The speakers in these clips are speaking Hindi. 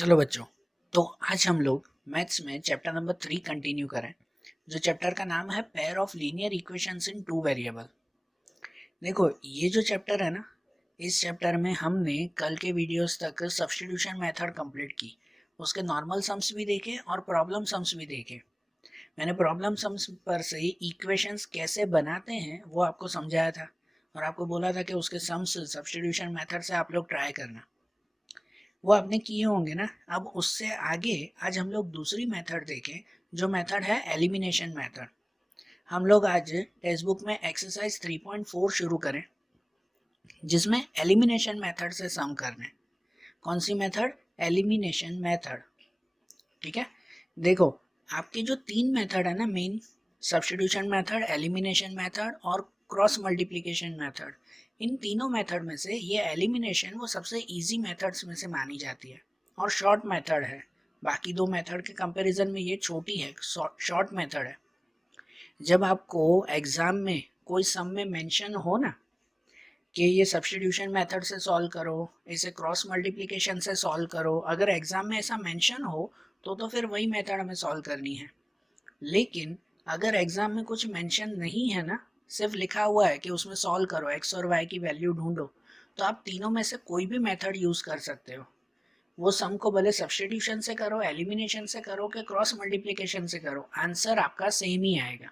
चलो बच्चों, तो आज हम लोग मैथ्स में चैप्टर नंबर 3 कंटिन्यू करें, जो चैप्टर का नाम है pair of linear equations in two variable. देखो, ये जो चैप्टर है ना, इस चैप्टर में हमने कल के वीडियोस तक सब्स्टिट्यूशन मेथड कंप्लीट की। उसके नॉर्मल सम्स भी देखे और प्रॉब्लम सम्स भी देखे। मैंने प्रॉब्लम सम्स पर से इक्वेशंस कैसे बनाते हैं वो आपको समझाया था, और आपको बोला था कि उसके सम्स सब्स्टिट्यूशन मेथड से आप लोग ट्राई करना। वो आपने किए होंगे ना। अब उससे आगे आज हम लोग दूसरी मेथड देखें, जो मेथड है एलिमिनेशन मेथड। हम लोग आज टेक्स्ट बुक में एक्सरसाइज 3.4 शुरू करें, जिसमें एलिमिनेशन मेथड से सम करना है। कौन सी मेथड? Elimination method. ठीक है, देखो, आपके जो तीन मेथड है ना main, substitution method, elimination method और क्रॉस मल्टीप्लिकेशन मेथड, इन तीनों मेथड में से ये एलिमिनेशन वो सबसे इजी मेथड्स में से मानी जाती है और शॉर्ट मेथड है। बाकी दो मेथड के कंपैरिजन में ये छोटी है, शॉर्ट मेथड है। जब आपको एग्जाम में कोई सम में मेंशन हो ना कि ये सब्स्टिट्यूशन मेथड से सॉल्व करो, इसे क्रॉस मल्टीप्लिकेशन से सॉल्व करो, अगर एग्जाम में ऐसा मेंशन हो तो फिर वही मेथड हमें सॉल्व करनी है। लेकिन अगर एग्जाम में कुछ मेंशन नहीं है ना, सिर्फ लिखा हुआ है कि उसमें सॉल्व करो, एक्स और वाई की वैल्यू ढूंढो, तो आप तीनों में से कोई भी मेथड यूज कर सकते हो। वो सम को भले सब्स्टिट्यूशन से करो, एलिमिनेशन से करो कि क्रॉस मल्टीप्लिकेशन से करो, आंसर आपका सेम ही आएगा।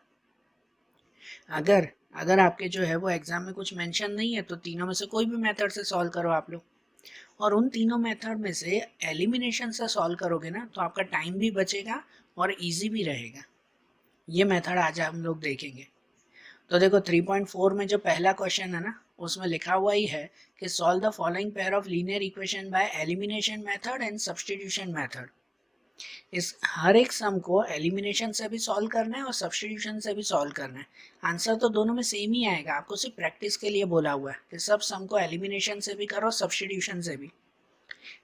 अगर अगर आपके जो है वो एग्जाम में कुछ मेंशन नहीं है तो तीनों में से कोई भी मेथड से सॉल्व करो आप लोग। और उन तीनों मेथड में से एलिमिनेशन से सॉल्व करोगे ना तो आपका टाइम भी बचेगा और इजी भी रहेगा। ये मेथड आज हम लोग देखेंगे। तो देखो, 3.4 में जो पहला क्वेश्चन है ना, उसमें लिखा हुआ ही है कि solve the following pair of linear equation by elimination method and substitution method. इस हर एक सम को एलिमिनेशन से भी सॉल्व करना है और सब्स्टिट्यूशन से भी सॉल्व करना है। आंसर तो दोनों में सेम ही आएगा, आपको सिर्फ प्रैक्टिस के लिए बोला हुआ है कि सब सम को एलिमिनेशन से भी करो, सब्स्टिट्यूशन से भी।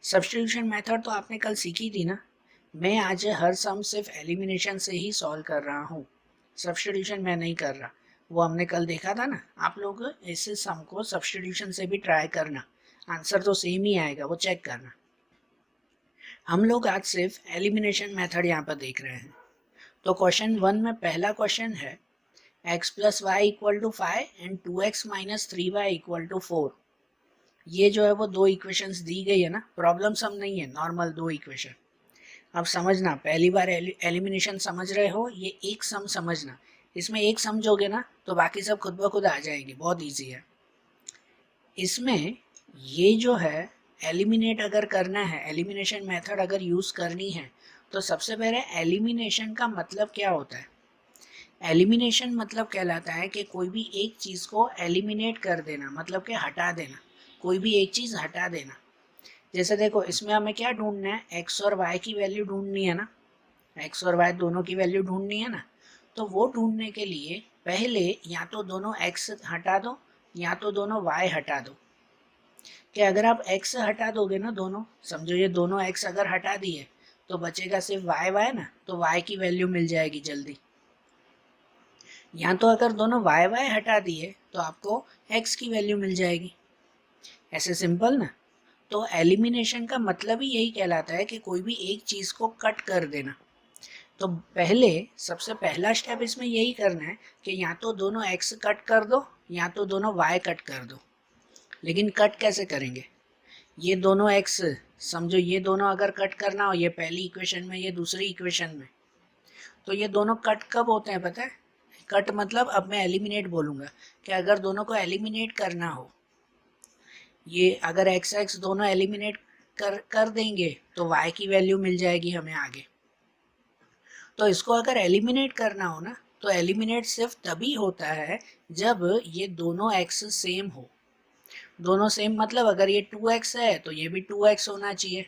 सब्स्टिट्यूशन मेथड तो आपने कल सीखी थी ना। मैं आज हर सम सिर्फ एलिमिनेशन से ही सॉल्व कर रहा हूँ, सब्स्टिट्यूशन मैं नहीं कर रहा। वो हमने कल देखा था ना। आप लोग इस सम को सब्स्टिट्यूशन से भी ट्राई करना, आंसर तो सेम ही आएगा, वो चेक करना। हम लोग आज सिर्फ एलिमिनेशन मेथड यहाँ पर देख रहे हैं। तो क्वेश्चन 1 में पहला क्वेश्चन है x plus y equal to 5 and 2x minus 3y equal to 4। ये जो है वो दो इक्वेशंस दी गई है ना, प्रॉब्लम सम नहीं है, नॉर्मल दो इक्वेशन। अब समझना, पहली बार एलिमिनेशन समझ रहे हो, ये एक सम समझना। इसमें एक समझोगे ना तो बाकी सब खुद ब खुद आ जाएगी, बहुत ईजी है। इसमें ये जो है एलिमिनेट अगर करना है, एलिमिनेशन मेथड अगर यूज करनी है, तो सबसे पहले एलिमिनेशन का मतलब क्या होता है? एलिमिनेशन मतलब कहलाता है कि कोई भी एक चीज़ को एलिमिनेट कर देना, मतलब कि हटा देना, कोई भी एक चीज़ हटा देना। जैसे देखो, इसमें हमें क्या ढूंढना है? एक्स और वाई की वैल्यू ढूंढनी है ना, एक्स और वाई दोनों की वैल्यू ढूंढनी है ना। तो वो ढूंढने के लिए पहले या तो दोनों एक्स हटा दो या तो दोनों वाई हटा दो। कि अगर आप x हटा दोगे ना, दोनों समझो ये दोनों x अगर हटा दिए तो बचेगा सिर्फ y ना, तो y की वैल्यू मिल जाएगी जल्दी। या तो अगर दोनों y हटा दिए तो आपको x की वैल्यू मिल जाएगी। ऐसे सिंपल ना। तो एलिमिनेशन का मतलब ही यही कहलाता है कि कोई भी एक चीज़ को कट कर देना। तो पहले सबसे पहला स्टेप इसमें यही करना है कि या तो दोनों x कट कर दो या तो दोनों y कट कर दो। लेकिन कट कैसे करेंगे? ये दोनों x, समझो ये दोनों अगर कट करना हो, ये पहली इक्वेशन में, ये दूसरी इक्वेशन में, तो ये दोनों कट कब होते हैं पता है? कट मतलब अब मैं एलिमिनेट बोलूँगा कि अगर दोनों को एलिमिनेट करना हो, ये अगर x x दोनों एलिमिनेट कर देंगे तो y की वैल्यू मिल जाएगी हमें आगे। तो इसको अगर एलिमिनेट करना हो ना, तो एलिमिनेट सिर्फ तभी होता है जब ये दोनों x सेम हो। दोनों सेम मतलब अगर ये 2x है तो ये भी 2x होना चाहिए,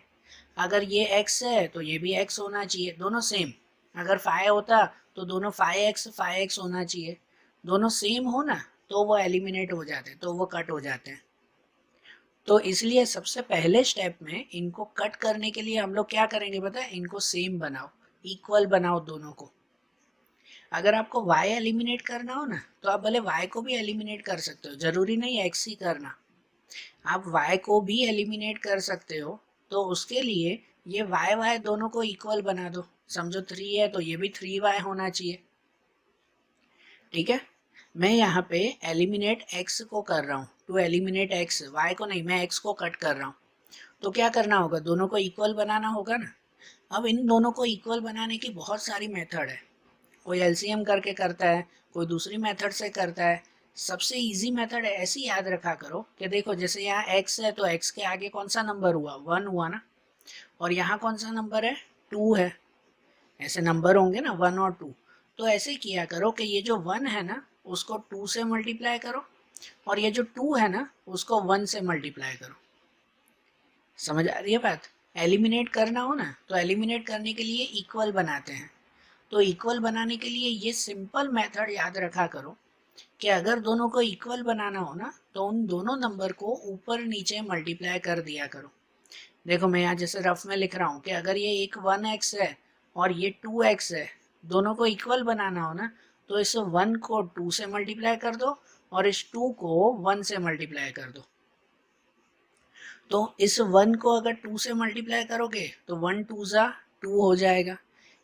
अगर ये x है तो ये भी x होना चाहिए, दोनों सेम। अगर 5 होता तो दोनों 5x होना चाहिए। दोनों सेम हो ना तो वो एलिमिनेट हो जाते हैं, तो वो कट हो जाते हैं। तो इसलिए सबसे पहले स्टेप में इनको कट करने के लिए हम लोग क्या करेंगे पता है? इनको सेम बनाओ, इक्वल बनाओ दोनों को। अगर आपको y एलिमिनेट करना हो ना तो आप भले y को भी एलिमिनेट कर सकते हो, जरूरी नहीं x ही करना। आप y को भी एलिमिनेट कर सकते हो। तो उसके लिए ये वाई वाई दोनों को इक्वल बना दो, समझो 3 है तो ये भी 3y होना चाहिए, ठीक है। मैं यहाँ पे एलिमिनेट x को कर रहा हूँ, टू एलिमिनेट x, y को नहीं, मैं x को कट कर रहा हूँ। तो क्या करना होगा, दोनों को इक्वल बनाना होगा ना। अब इन दोनों को इक्वल बनाने की बहुत सारी मेथड है, कोई एलसीएम करके करता है, कोई दूसरी मेथड से करता है। सबसे इजी मेथड ऐसी याद रखा करो कि देखो जैसे यहाँ x है तो x के आगे कौन सा नंबर हुआ, 1 हुआ ना, और यहाँ कौन सा नंबर है, 2 है। ऐसे नंबर होंगे ना 1 और 2। तो ऐसे किया करो कि ये जो 1 है ना उसको 2 से मल्टीप्लाई करो, और ये जो 2 है ना उसको 1 से मल्टीप्लाई करो। समझ आ रही है बात। एलिमिनेट करना हो ना तो एलिमिनेट करने के लिए इक्वल बनाते हैं। तो इक्वल बनाने के लिए ये सिंपल मेथड याद रखा करो कि अगर दोनों को इक्वल बनाना हो ना तो उन दोनों नंबर को ऊपर नीचे मल्टीप्लाई कर दिया करो। देखो मैं यहाँ जैसे रफ में लिख रहा हूँ कि अगर ये एक 1x है और ये 2x है, दोनों को इक्वल बनाना हो ना तो इस 1 को 2 से मल्टीप्लाई कर दो और इस 2 को 1 से मल्टीप्लाई कर दो। तो इस 1 को अगर 2 से मल्टीप्लाई करोगे तो 1 2 जा 2 हो जाएगा।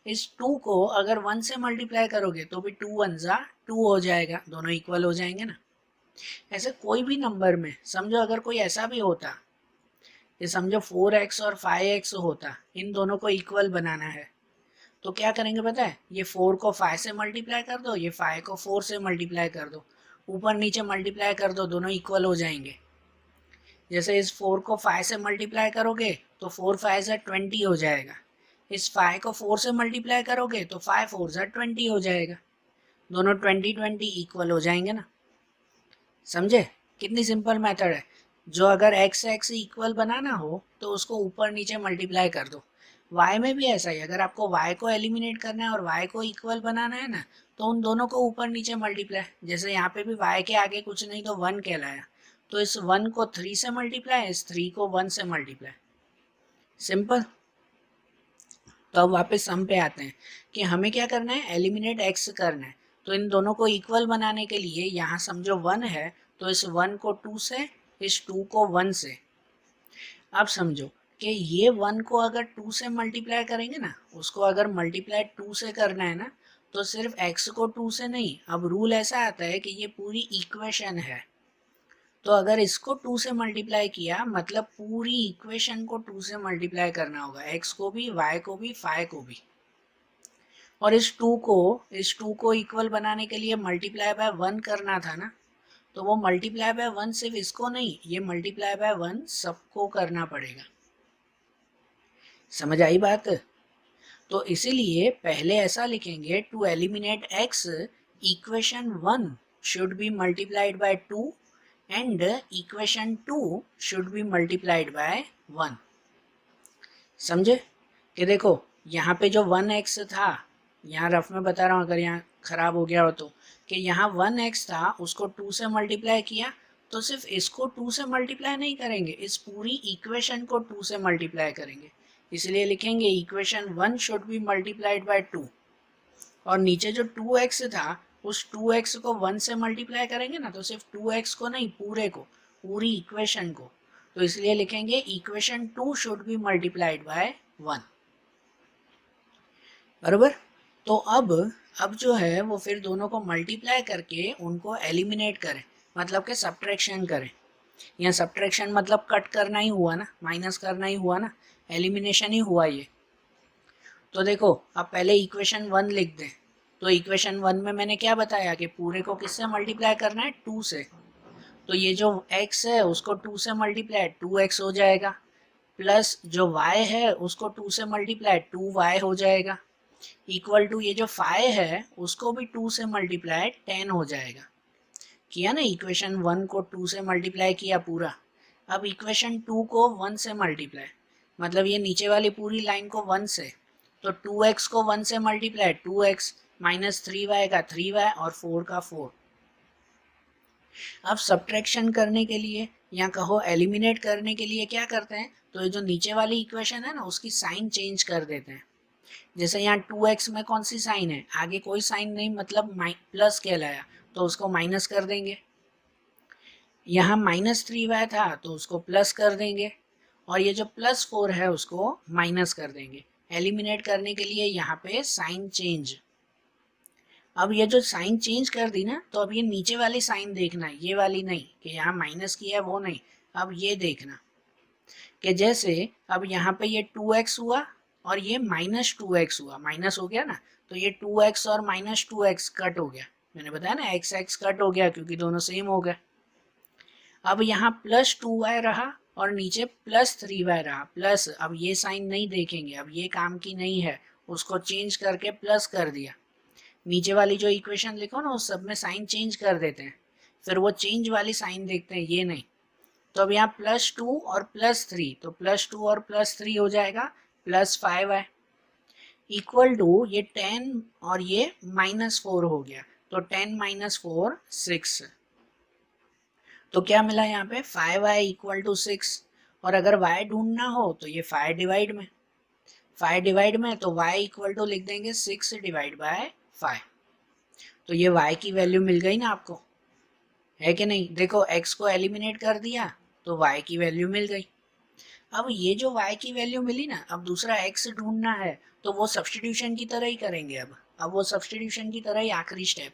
इस 2 को अगर 1 से मल्टीप्लाई करोगे तो भी 2 1 जा 2 हो जाएगा, दोनों इक्वल हो जाएंगे ना। ऐसे कोई भी नंबर में समझो अगर कोई ऐसा भी होता, ये समझो 4x और 5x होता, इन दोनों को इक्वल बनाना है तो क्या करेंगे पता है, ये 4 को 5 से मल्टीप्लाई कर दो, ये 5 को 4 से मल्टीप्लाई कर दो, ऊपर नीचे मल्टीप्लाई कर दो, दोनों इक्वल हो जाएंगे। जैसे इस 4 को 5 से मल्टीप्लाई करोगे तो 4 5 से 20 हो जाएगा, इस 5 को 4 से मल्टीप्लाई करोगे तो 5 4 से 20 हो जाएगा, दोनों 20 20 इक्वल हो जाएंगे ना। समझे कितनी सिंपल मेथड है। जो अगर x x इक्वल बनाना हो तो उसको ऊपर नीचे मल्टीप्लाई कर दो। y में भी ऐसा ही, अगर आपको y को एलिमिनेट करना है और y को इक्वल बनाना है ना तो उन दोनों को ऊपर नीचे मल्टीप्लाई, जैसे यहाँ पे भी y के आगे कुछ नहीं तो 1 कहलाया, तो इस 1 को 3 से मल्टीप्लाई, इस 3 को 1 से मल्टीप्लाई, सिंपल। तो अब वापस सम पे आते हैं कि हमें क्या करना है, एलिमिनेट x करना है। तो इन दोनों को इक्वल बनाने के लिए यहाँ समझो 1 है तो इस 1 को 2 से, इस 2 को 1 से। अब समझो कि ये 1 को अगर 2 से मल्टीप्लाई करेंगे ना, उसको अगर मल्टीप्लाई 2 से करना है ना तो सिर्फ x को 2 से नहीं, अब रूल ऐसा आता है कि ये पूरी इक्वेशन है, तो अगर इसको 2 से मल्टीप्लाई किया मतलब पूरी इक्वेशन को 2 से मल्टीप्लाई करना होगा, x को भी, y को भी, phi को भी। और इस 2 को इक्वल बनाने के लिए मल्टीप्लाई बाय 1 करना था ना, तो वो मल्टीप्लाई बाय 1 सिर्फ इसको नहीं, ये मल्टीप्लाई बाय 1 सबको करना पड़ेगा। समझ आई बात। तो इसीलिए पहले ऐसा लिखेंगे, to eliminate x equation 1 should be multiplied by 2 and equation 2 should be multiplied by 1। समझे कि देखो यहाँ पे जो 1x था, यहाँ रफ में बता रहा हूँ अगर यहाँ खराब हो गया हो तो, कि यहाँ 1x था उसको 2 से मल्टीप्लाई किया, तो सिर्फ इसको 2 से मल्टीप्लाई नहीं करेंगे, इस पूरी इक्वेशन को 2 से मल्टीप्लाई करेंगे। इसलिए लिखेंगे equation 1 should be multiplied by 2, और नीचे जो 2x था उस 2x को 1 से मल्टीप्लाई करेंगे ना तो सिर्फ 2x को नहीं, पूरे को, पूरी इक्वेशन को, तो इसलिए लिखेंगे equation 2 should be multiplied by 1। बरोबर। तो अब जो है वो फिर दोनों को मल्टीप्लाई करके उनको एलिमिनेट करें, मतलब कि सब्ट्रैक्शन करें। यहाँ सब्ट्रैक्शन मतलब कट करना ही हुआ ना, माइनस करना ही हुआ ना, एलिमिनेशन ही हुआ ये। तो देखो अब पहले इक्वेशन 1 लिख दें। तो इक्वेशन 1 में मैंने क्या बताया कि पूरे को किससे मल्टीप्लाई करना है, 2 से। तो ये जो x है उसको 2 से मल्टीप्लाई 2x हो जाएगा, प्लस जो y है उसको 2 से मल्टीप्लाई 2y हो जाएगा, इक्वल टू ये जो 5 है उसको भी 2 से मल्टीप्लाई 10 हो जाएगा। किया ना, इक्वेशन 1 को 2 से मल्टीप्लाई किया पूरा। अब इक्वेशन 2 को 1 से मल्टीप्लाई, मतलब ये नीचे वाली पूरी लाइन को 1 से, तो 2x को 1 से मल्टीप्लाई 2x, माइनस 3y का 3y और 4 का 4। अब सब्ट्रैक्शन करने के लिए या कहो एलिमिनेट करने के लिए क्या करते हैं, तो ये जो नीचे वाली इक्वेशन है ना उसकी साइन चेंज कर देते हैं। जैसे यहाँ 2x में कौन सी साइन है, आगे कोई साइन नहीं, मतलब प्लस कहलाया, तो उसको माइनस कर देंगे। यहाँ माइनस 3y था तो उसको प्लस कर देंगे, और ये जो +4 है उसको माइनस कर देंगे। एलिमिनेट करने के लिए यहाँ पे साइन चेंज। अब ये जो साइन चेंज कर दी ना, तो अब ये नीचे वाली साइन देखना है, ये वाली नहीं कि यहाँ माइनस किया है वो नहीं। अब ये देखना कि जैसे अब यहाँ पे ये 2x हुआ और ये -2x हुआ, माइनस हो गया ना, तो ये 2x और -2x कट हो गया। मैंने बताया ना x कट हो गया क्योंकि दोनों सेम हो गए। अब यहाँ +2y रहा और नीचे +3y रहा। प्लस अब ये साइन नहीं देखेंगे, अब ये काम की नहीं है, उसको चेंज करके प्लस कर दिया। नीचे वाली जो इक्वेशन लिखो ना उस सब में साइन चेंज कर देते हैं, फिर वो चेंज वाली साइन देखते हैं, ये नहीं। तो अब यहाँ +2 और +3, तो +2 और +3 हो जाएगा +5 है, इक्वल टू ये 10 और ये -4 हो गया, तो 10 - 4 6। तो क्या मिला यहाँ पे 5y इक्वल टू 6। और अगर y ढूंढना हो तो ये 5 डिवाइड में तो y इक्वल टू लिख देंगे 6 डिवाइड बाय 5। तो ये y की वैल्यू मिल गई ना आपको, है कि नहीं। देखो x को एलिमिनेट कर दिया तो y की वैल्यू मिल गई। अब ये जो y की वैल्यू मिली ना, अब दूसरा x ढूंढना है तो वो सब्स्टिट्यूशन की तरह ही करेंगे। अब वो सब्स्टिट्यूशन की तरह ही आखिरी स्टेप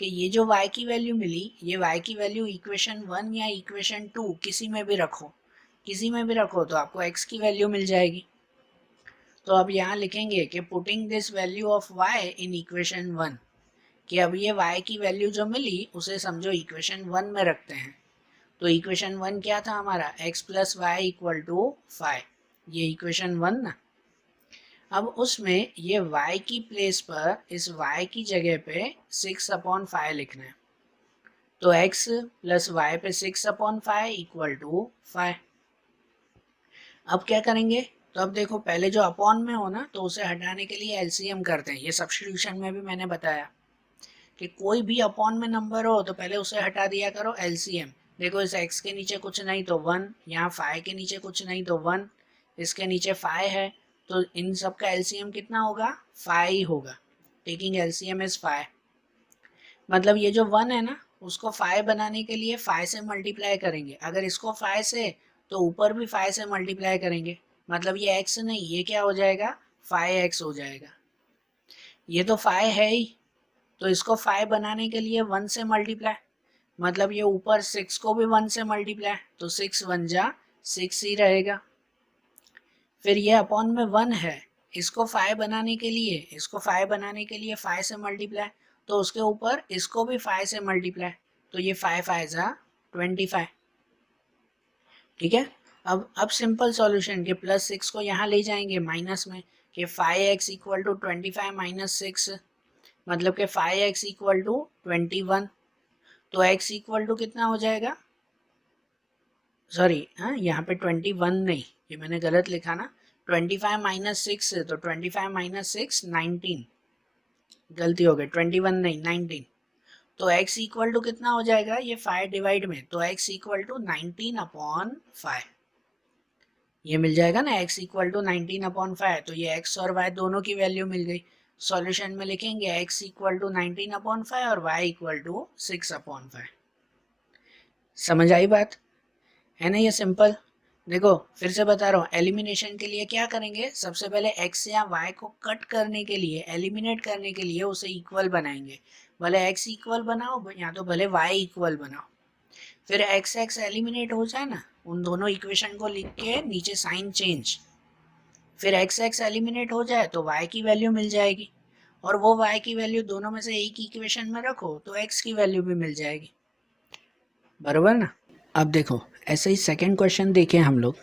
कि ये जो y की वैल्यू मिली, ये y की वैल्यू इक्वेशन 1 या इक्वेशन 2 किसी में भी रखो तो आपको x की वैल्यू मिल जाएगी। तो अब यहाँ लिखेंगे कि putting this value of y in equation 1, कि अब ये y की वैल्यू जो मिली उसे समझो इक्वेशन 1 में रखते हैं। तो इक्वेशन 1 क्या था हमारा, x + y इक्वल टू 5, ये इक्वेशन 1 ना। अब उसमें ये y की प्लेस पर इस y की जगह पे 6/5 लिखना है। तो x + y पे 6/5 इक्वल टू 5। अब क्या करेंगे, तो अब देखो पहले जो अपॉन में हो ना तो उसे हटाने के लिए एलसीएम करते हैं। ये सब्स्टिट्यूशन में भी मैंने बताया कि कोई भी अपॉन में नंबर हो तो पहले उसे हटा दिया करो, एलसीएम। देखो इस x के नीचे कुछ नहीं तो 1, यहाँ 5 के नीचे कुछ नहीं तो 1, इसके नीचे 5 है, तो इन सब का एलसीएम कितना होगा, 5 ही होगा। Taking LCM is 5। मतलब ये जो 1 है ना उसको 5 बनाने के लिए 5 से मल्टीप्लाई करेंगे। अगर इसको 5 से तो ऊपर भी 5 से मल्टीप्लाई करेंगे, मतलब ये x नहीं, ये क्या हो जाएगा, 5x हो जाएगा। ये तो 5 है ही, तो इसको 5 बनाने के लिए 1 से मल्टीप्लाई, मतलब ये ऊपर 6 को भी 1 से मल्टीप्लाई, तो 6 1 जा 6 ही रहेगा। फिर ये अपॉन में 1 है, इसको 5 बनाने के लिए 5 से मल्टीप्लाई, तो उसके ऊपर इसको भी 5 से मल्टीप्लाई, तो ये 5 5 जा 25। ठीक है। अब सिंपल सॉल्यूशन के +6 को यहाँ ले जाएंगे माइनस में, कि 5x इक्वल टू 25 - 6, मतलब कि 5x इक्वल टू 21। तो x इक्वल टू कितना हो जाएगा, सॉरी हाँ यहाँ पे 21 नहीं, ये मैंने गलत लिखा ना, 25 - 6, तो 25 - 6 19, गलती हो गई, 21 नहीं 19। तो x इक्वल टू कितना हो जाएगा, ये 5 डिवाइड में, तो x इक्वल टू 19/5, ये मिल जाएगा ना, x इक्वल टू 19/5। तो ये x और y दोनों की वैल्यू मिल गई। सॉल्यूशन में लिखेंगे x इक्वल टू 19/5 और y इक्वल टू 6/5। समझ आई बात, है ना, ये सिंपल। देखो फिर से बता रहा हूँ, एलिमिनेशन के लिए क्या करेंगे, सबसे पहले x या y को कट करने के लिए, एलिमिनेट करने के लिए उसे इक्वल बनाएंगे। भले x इक्वल बनाओ या तो भले y इक्वल बनाओ। फिर x एलिमिनेट हो जाए ना, उन दोनों इक्वेशन को लिख के नीचे साइन चेंज, फिर x एलिमिनेट हो जाए तो y की वैल्यू मिल जाएगी, और वो y की वैल्यू दोनों में से एक इक्वेशन में रखो तो x की वैल्यू भी मिल जाएगी, बराबर ना। अब देखो ऐसे ही सेकंड क्वेश्चन देखें हम लोग,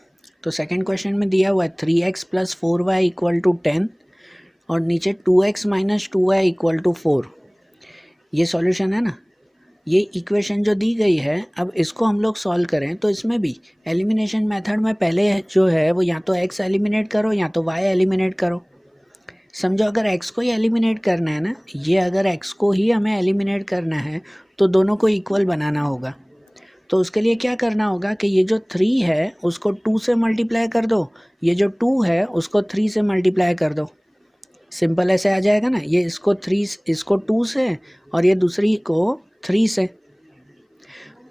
तो सेकंड क्वेश्चन में दिया हुआ है 3x + 4y इक्वल टू 10 और नीचे 2x - 2y इक्वल टू 4। ये सॉल्यूशन है ना, ये इक्वेशन जो दी गई है, अब इसको हम लोग सॉल्व करें तो इसमें भी एलिमिनेशन मेथड में पहले जो है वो या तो x एलिमिनेट करो या तो y एलिमिनेट करो। समझो अगर x को ही एलिमिनेट करना है ना, ये अगर x को ही हमें एलिमिनेट करना है तो दोनों को इक्वल बनाना होगा। तो उसके लिए क्या करना होगा कि ये जो 3 है उसको 2 से मल्टीप्लाई कर दो, ये जो 2 है उसको 3 से मल्टीप्लाई कर दो। सिंपल ऐसे आ जाएगा ना, ये इसको 2 से और ये दूसरी को 3 से।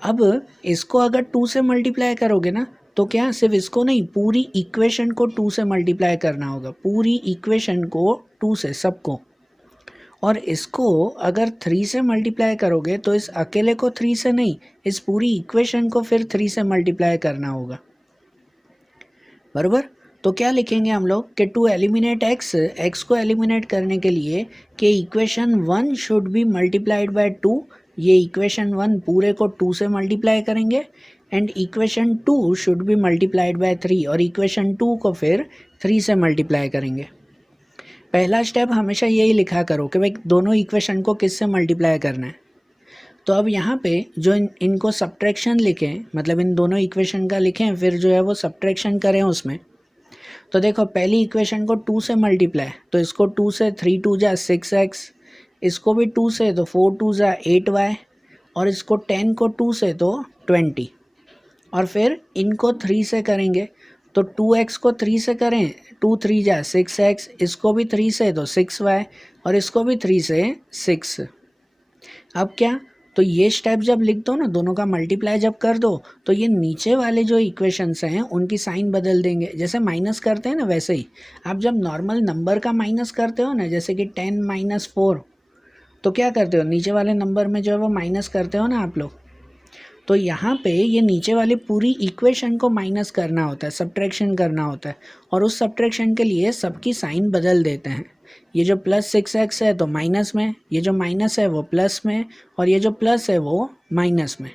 अब इसको अगर 2 से मल्टीप्लाई करोगे ना तो क्या सिर्फ इसको नहीं, पूरी इक्वेशन को 2 से मल्टीप्लाई करना होगा, पूरी इक्वेशन को 2 से, सबको। और इसको अगर 3 से मल्टीप्लाई करोगे तो इस अकेले को 3 से नहीं, इस पूरी इक्वेशन को फिर 3 से मल्टीप्लाई करना होगा, बराबर। तो क्या लिखेंगे हम लोग कि टू एलिमिनेट एक्स, एक्स को एलिमिनेट करने के लिए कि equation 1 should be multiplied by 2, ये इक्वेशन 1 पूरे को 2 से मल्टीप्लाई करेंगे, and equation 2 should be multiplied by 3, और इक्वेशन 2 को फिर 3 से मल्टीप्लाई करेंगे। पहला स्टेप हमेशा यही लिखा करो कि भाई दोनों इक्वेशन को किस से मल्टीप्लाई करना है। तो अब यहाँ पे जो इनको सब्ट्रैक्शन लिखें, मतलब इन दोनों इक्वेशन का लिखें, फिर जो है वो सब्ट्रैक्शन करें उसमें। तो देखो पहली इक्वेशन को 2 से मल्टीप्लाई, तो इसको 2 से 3 2 जा 6x, इसको भी 2 से तो 4 2 जा 8y, और इसको 10 को 2 से तो 20, और फिर इनको 3 से करेंगे तो 2x को 3 से करें, 2 3 जा 6x, इसको भी 3 से तो 6y, और इसको भी 3 से 6। अब क्या, तो ये स्टेप जब लिख दो ना, दोनों का मल्टीप्लाई जब कर दो, तो ये नीचे वाले जो इक्वेशंस हैं उनकी साइन बदल देंगे। जैसे माइनस करते हैं ना, वैसे ही आप जब नॉर्मल नंबर का माइनस करते हो ना, जैसे कि 10 - 4, तो क्या करते हो, नीचे वाले नंबर में जो है वो माइनस करते हो ना आप लोग। तो यहाँ पे ये नीचे वाली पूरी इक्वेशन को माइनस करना होता है, सब्ट्रैक्शन करना होता है, और उस सब्ट्रैक्शन के लिए सबकी साइन बदल देते हैं। ये जो प्लस 6x है तो माइनस में, ये जो माइनस है वो प्लस में, और ये जो प्लस है वो माइनस में,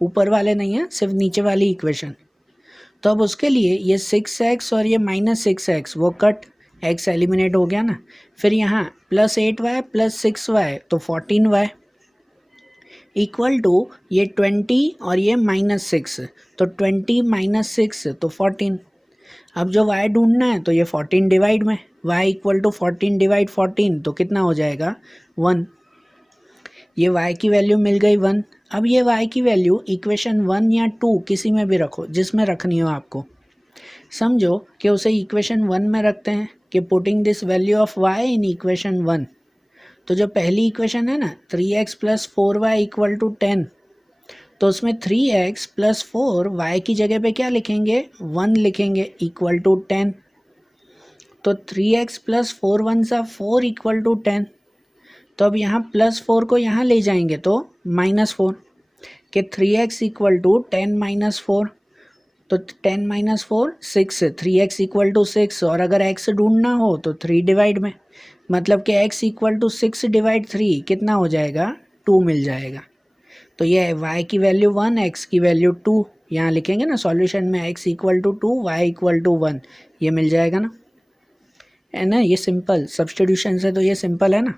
ऊपर वाले नहीं है, सिर्फ नीचे वाली इक्वेशन। तो अब उसके लिए ये 6x और ये -6x वो कट, x एलिमिनेट हो गया ना। फिर यहाँ +8y + 6y तो 14y इक्वल टू ये 20 और ये -6, तो 20 - 6 तो 14। अब जो y ढूंढना है तो ये 14 डिवाइड में, y इक्वल टू 14 डिवाइड 14 तो कितना हो जाएगा 1। ये y की वैल्यू मिल गई 1। अब ये y की वैल्यू इक्वेशन 1 या 2 किसी में भी रखो, जिसमें रखनी हो आपको। समझो कि उसे इक्वेशन 1 में रखते हैं कि putting this value of y in equation 1। तो जो पहली इक्वेशन है ना 3x + 4y = 10, तो उसमें 3x + 4 y की जगह पे क्या लिखेंगे 1 लिखेंगे इक्वल टू 10। तो 3x + 4 1 = 4 = 10। तो अब यहाँ +4 को यहाँ ले जाएंगे तो -4 कि 3x = 10 - 4, तो 10 - 4 6, 3x = 6, और अगर x ढूंढना हो तो 3 डिवाइड में, मतलब कि x = 6 डिवाइड 3 कितना हो जाएगा 2 मिल जाएगा। तो ये y की वैल्यू 1, x की वैल्यू 2, यहाँ लिखेंगे ना सॉल्यूशन में x = 2 y = 1, ये मिल जाएगा ना, है ना। ये सिंपल सब्स्टिट्यूशन से तो ये सिंपल है ना।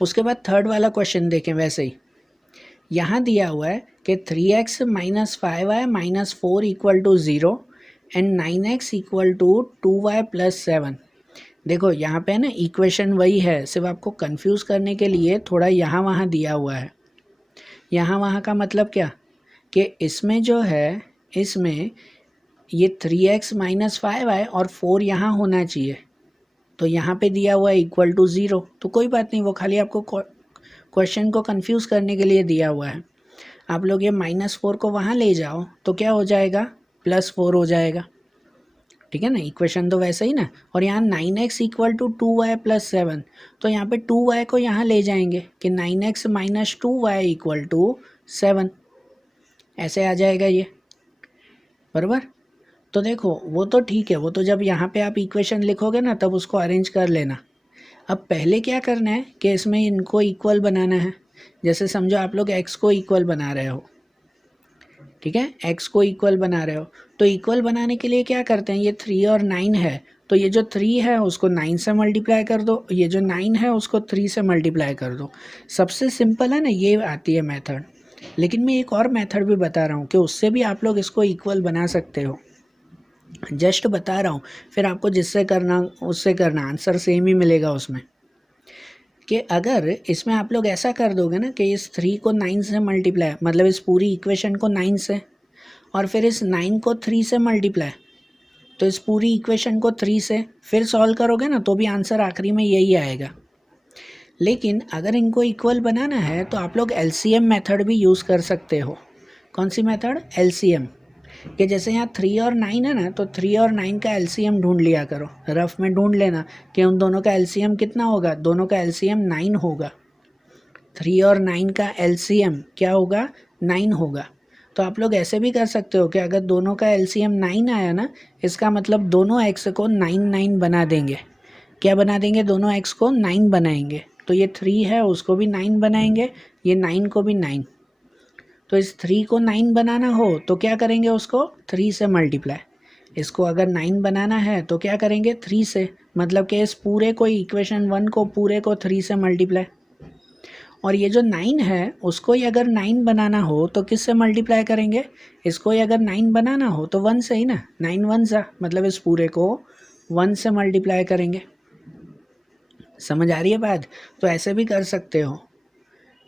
उसके बाद थर्ड वाला क्वेश्चन देखें, वैसे ही यहाँ दिया हुआ है कि 3x - 5y - 4 = 0 and 9x = 2y + 7। देखो यहाँ पे ना इक्वेशन वही है, सिर्फ आपको कंफ्यूज करने के लिए थोड़ा यहाँ वहाँ दिया हुआ है। यहाँ वहाँ का मतलब क्या कि इसमें जो है, इसमें ये 3x - 5y और 4 यहाँ होना चाहिए, तो यहाँ पे दिया हुआ है इक्वल टू 0, तो कोई बात नहीं, वो खाली आपको क्वेश्चन को कंफ्यूज करने के लिए दिया हुआ है। आप लोग ये -4 को वहाँ ले जाओ तो क्या हो जाएगा +4 हो जाएगा, ठीक है ना, इक्वेशन तो वैसे ही ना। और यहाँ 9x = 2y + 7, तो यहाँ पे 2y को यहाँ ले जाएंगे कि 9x - 2y = 7, ऐसे आ जाएगा ये, बराबर। तो देखो वो तो ठीक है, वो तो जब यहाँ पे आप इक्वेशन लिखोगे ना तब उसको अरेंज कर लेना। अब पहले क्या करना है कि इसमें इनको इक्वल बनाना है। जैसे समझो आप लोग x को इक्वल बना रहे हो, ठीक है, x को इक्वल बना रहे हो, तो इक्वल बनाने के लिए क्या करते हैं, ये 3 और 9 है, तो ये जो 3 है उसको 9 से मल्टीप्लाई कर दो, ये जो 9 है उसको 3 से मल्टीप्लाई कर दो। सबसे सिंपल है ना, ये आती है मेथड। लेकिन मैं एक और मेथड भी बता रहा हूँ कि उससे भी आप लोग इसको इक्वल बना सकते हो, जस्ट बता रहा हूँ, फिर आपको जिससे करना उससे करना, आंसर सेम ही मिलेगा उसमें। कि अगर इसमें आप लोग ऐसा कर दोगे ना कि इस 3 को 9 से मल्टीप्लाई, मतलब इस पूरी इक्वेशन को 9 से, और फिर इस 9 को 3 से मल्टीप्लाई, तो इस पूरी इक्वेशन को 3 से फिर सॉल्व करोगे ना तो भी आंसर आखिरी में यही आएगा। लेकिन अगर इनको इक्वल बनाना है तो आप लोग LCM मेथड भी यूज़ कर सकते हो। कौन सी मेथड, LCM। कि जैसे यहाँ 3 और 9 है ना, तो 3 और 9 का एलसीएम ढूंढ लिया करो, रफ में ढूंढ लेना कि उन दोनों का एलसीएम कितना होगा। दोनों का एलसीएम 9 होगा। 3 और 9 का एलसीएम क्या होगा, 9 होगा। तो आप लोग ऐसे भी कर सकते हो कि अगर दोनों का एलसीएम 9 आया ना, इसका मतलब दोनों एक्स को 9 9 बना देंगे। क्या बना देंगे, दोनों एक्स को 9 बनाएंगे। तो ये 3 है, उसको भी 9 बनाएंगे, ये 9 को भी 9। तो इस 3 को 9 बनाना हो तो क्या करेंगे, उसको 3 से मल्टीप्लाई। इसको अगर 9 बनाना है तो क्या करेंगे, 3 से, मतलब कि इस पूरे को, इक्वेशन 1 को पूरे को 3 से मल्टीप्लाई। और ये जो 9 है उसको ही अगर 9 बनाना हो तो किस से मल्टीप्लाई करेंगे, इसको ही अगर 9 बनाना हो तो 1 से ही ना, 9 1 सा, मतलब इस पूरे को 1 से मल्टीप्लाई करेंगे। समझ आ रही है बात। तो ऐसे भी कर सकते हो,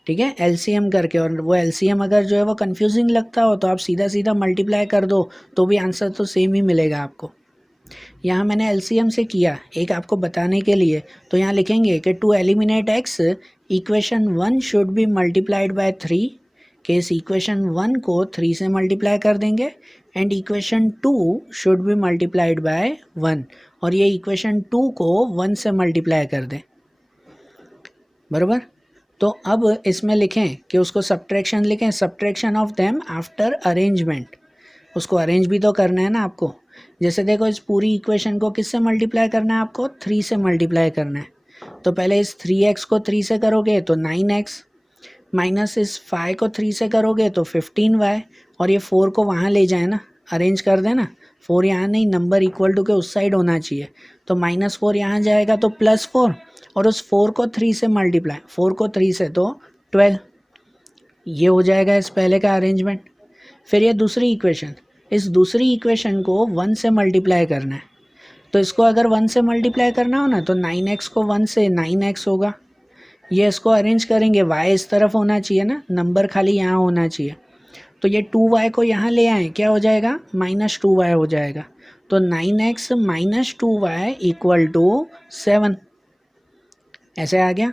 ठीक है, एलसीएम करके। और वो एलसीएम अगर जो है वो कंफ्यूजिंग लगता हो तो आप सीधा सीधा मल्टीप्लाई कर दो तो भी आंसर तो सेम ही मिलेगा आपको। यहाँ मैंने एलसीएम से किया एक आपको बताने के लिए, तो यहाँ लिखेंगे कि to eliminate x equation 1 should be multiplied by 3, कि इस इक्वेशन 1 को 3 से मल्टीप्लाई कर देंगे, and equation 2 should be multiplied by 1, और ये इक्वेशन 2 को 1 से मल्टीप्लाई कर दें। बराबर। तो अब इसमें लिखें कि उसको सब्ट्रैक्शन लिखें, subtraction of them after arrangement. उसको अरेंज भी तो करना है ना आपको। जैसे देखो, इस पूरी इक्वेशन को किससे मल्टीप्लाई करना है आपको, 3 से मल्टीप्लाई करना है। तो पहले इस 3x को 3 से करोगे तो 9x, माइनस इस 5 को 3 से करोगे तो 15y, और ये 4 को वहाँ ले जाए ना, अरेंज कर देना। 4 यहाँ नहीं, नंबर इक्वल टू के उस साइड होना चाहिए। तो -4 यहाँ जाएगा तो +4, और उस 4 को 3 से मल्टीप्लाई, 4 को 3 से तो 12। ये हो जाएगा इस पहले का अरेंजमेंट। फिर ये दूसरी इक्वेशन, इस दूसरी इक्वेशन को 1 से मल्टीप्लाई करना है। तो इसको अगर 1 से मल्टीप्लाई करना हो ना, तो 9x को 1 से 9x होगा। ये इसको अरेंज करेंगे, y इस तरफ होना चाहिए ना, नंबर खाली यहाँ होना चाहिए। तो ये 2y को यहाँ ले आए, क्या हो जाएगा, -2y हो जाएगा। तो 9x - 2y = 7, ऐसे आ गया।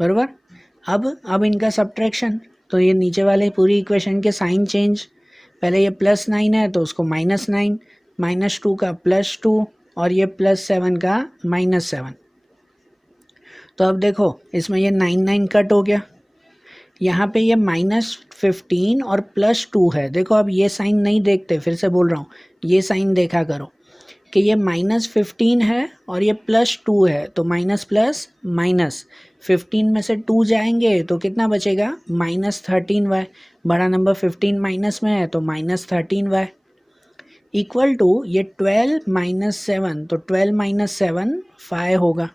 बराबर। अब इनका सब्ट्रैक्शन, तो ये नीचे वाले पूरी इक्वेशन के साइन चेंज। पहले ये +9 है तो उसको -9, -2 का +2, और ये +7 का -7। तो अब देखो, इसमें ये 9 9 कट हो गया, यहाँ पे ये -15 और +2 है। देखो अब ये साइन नहीं देखते, फिर से बोल रहा हूँ, ये साइन देखा करो कि ये -15 है और ये +2 है, तो माइनस प्लस माइनस, 15 में से 2 जाएंगे तो कितना बचेगा, -13y। बड़ा नंबर 15 माइनस में है तो -13y इक्वल टू ये 12 - 7, तो 12 - 7 5 होगा।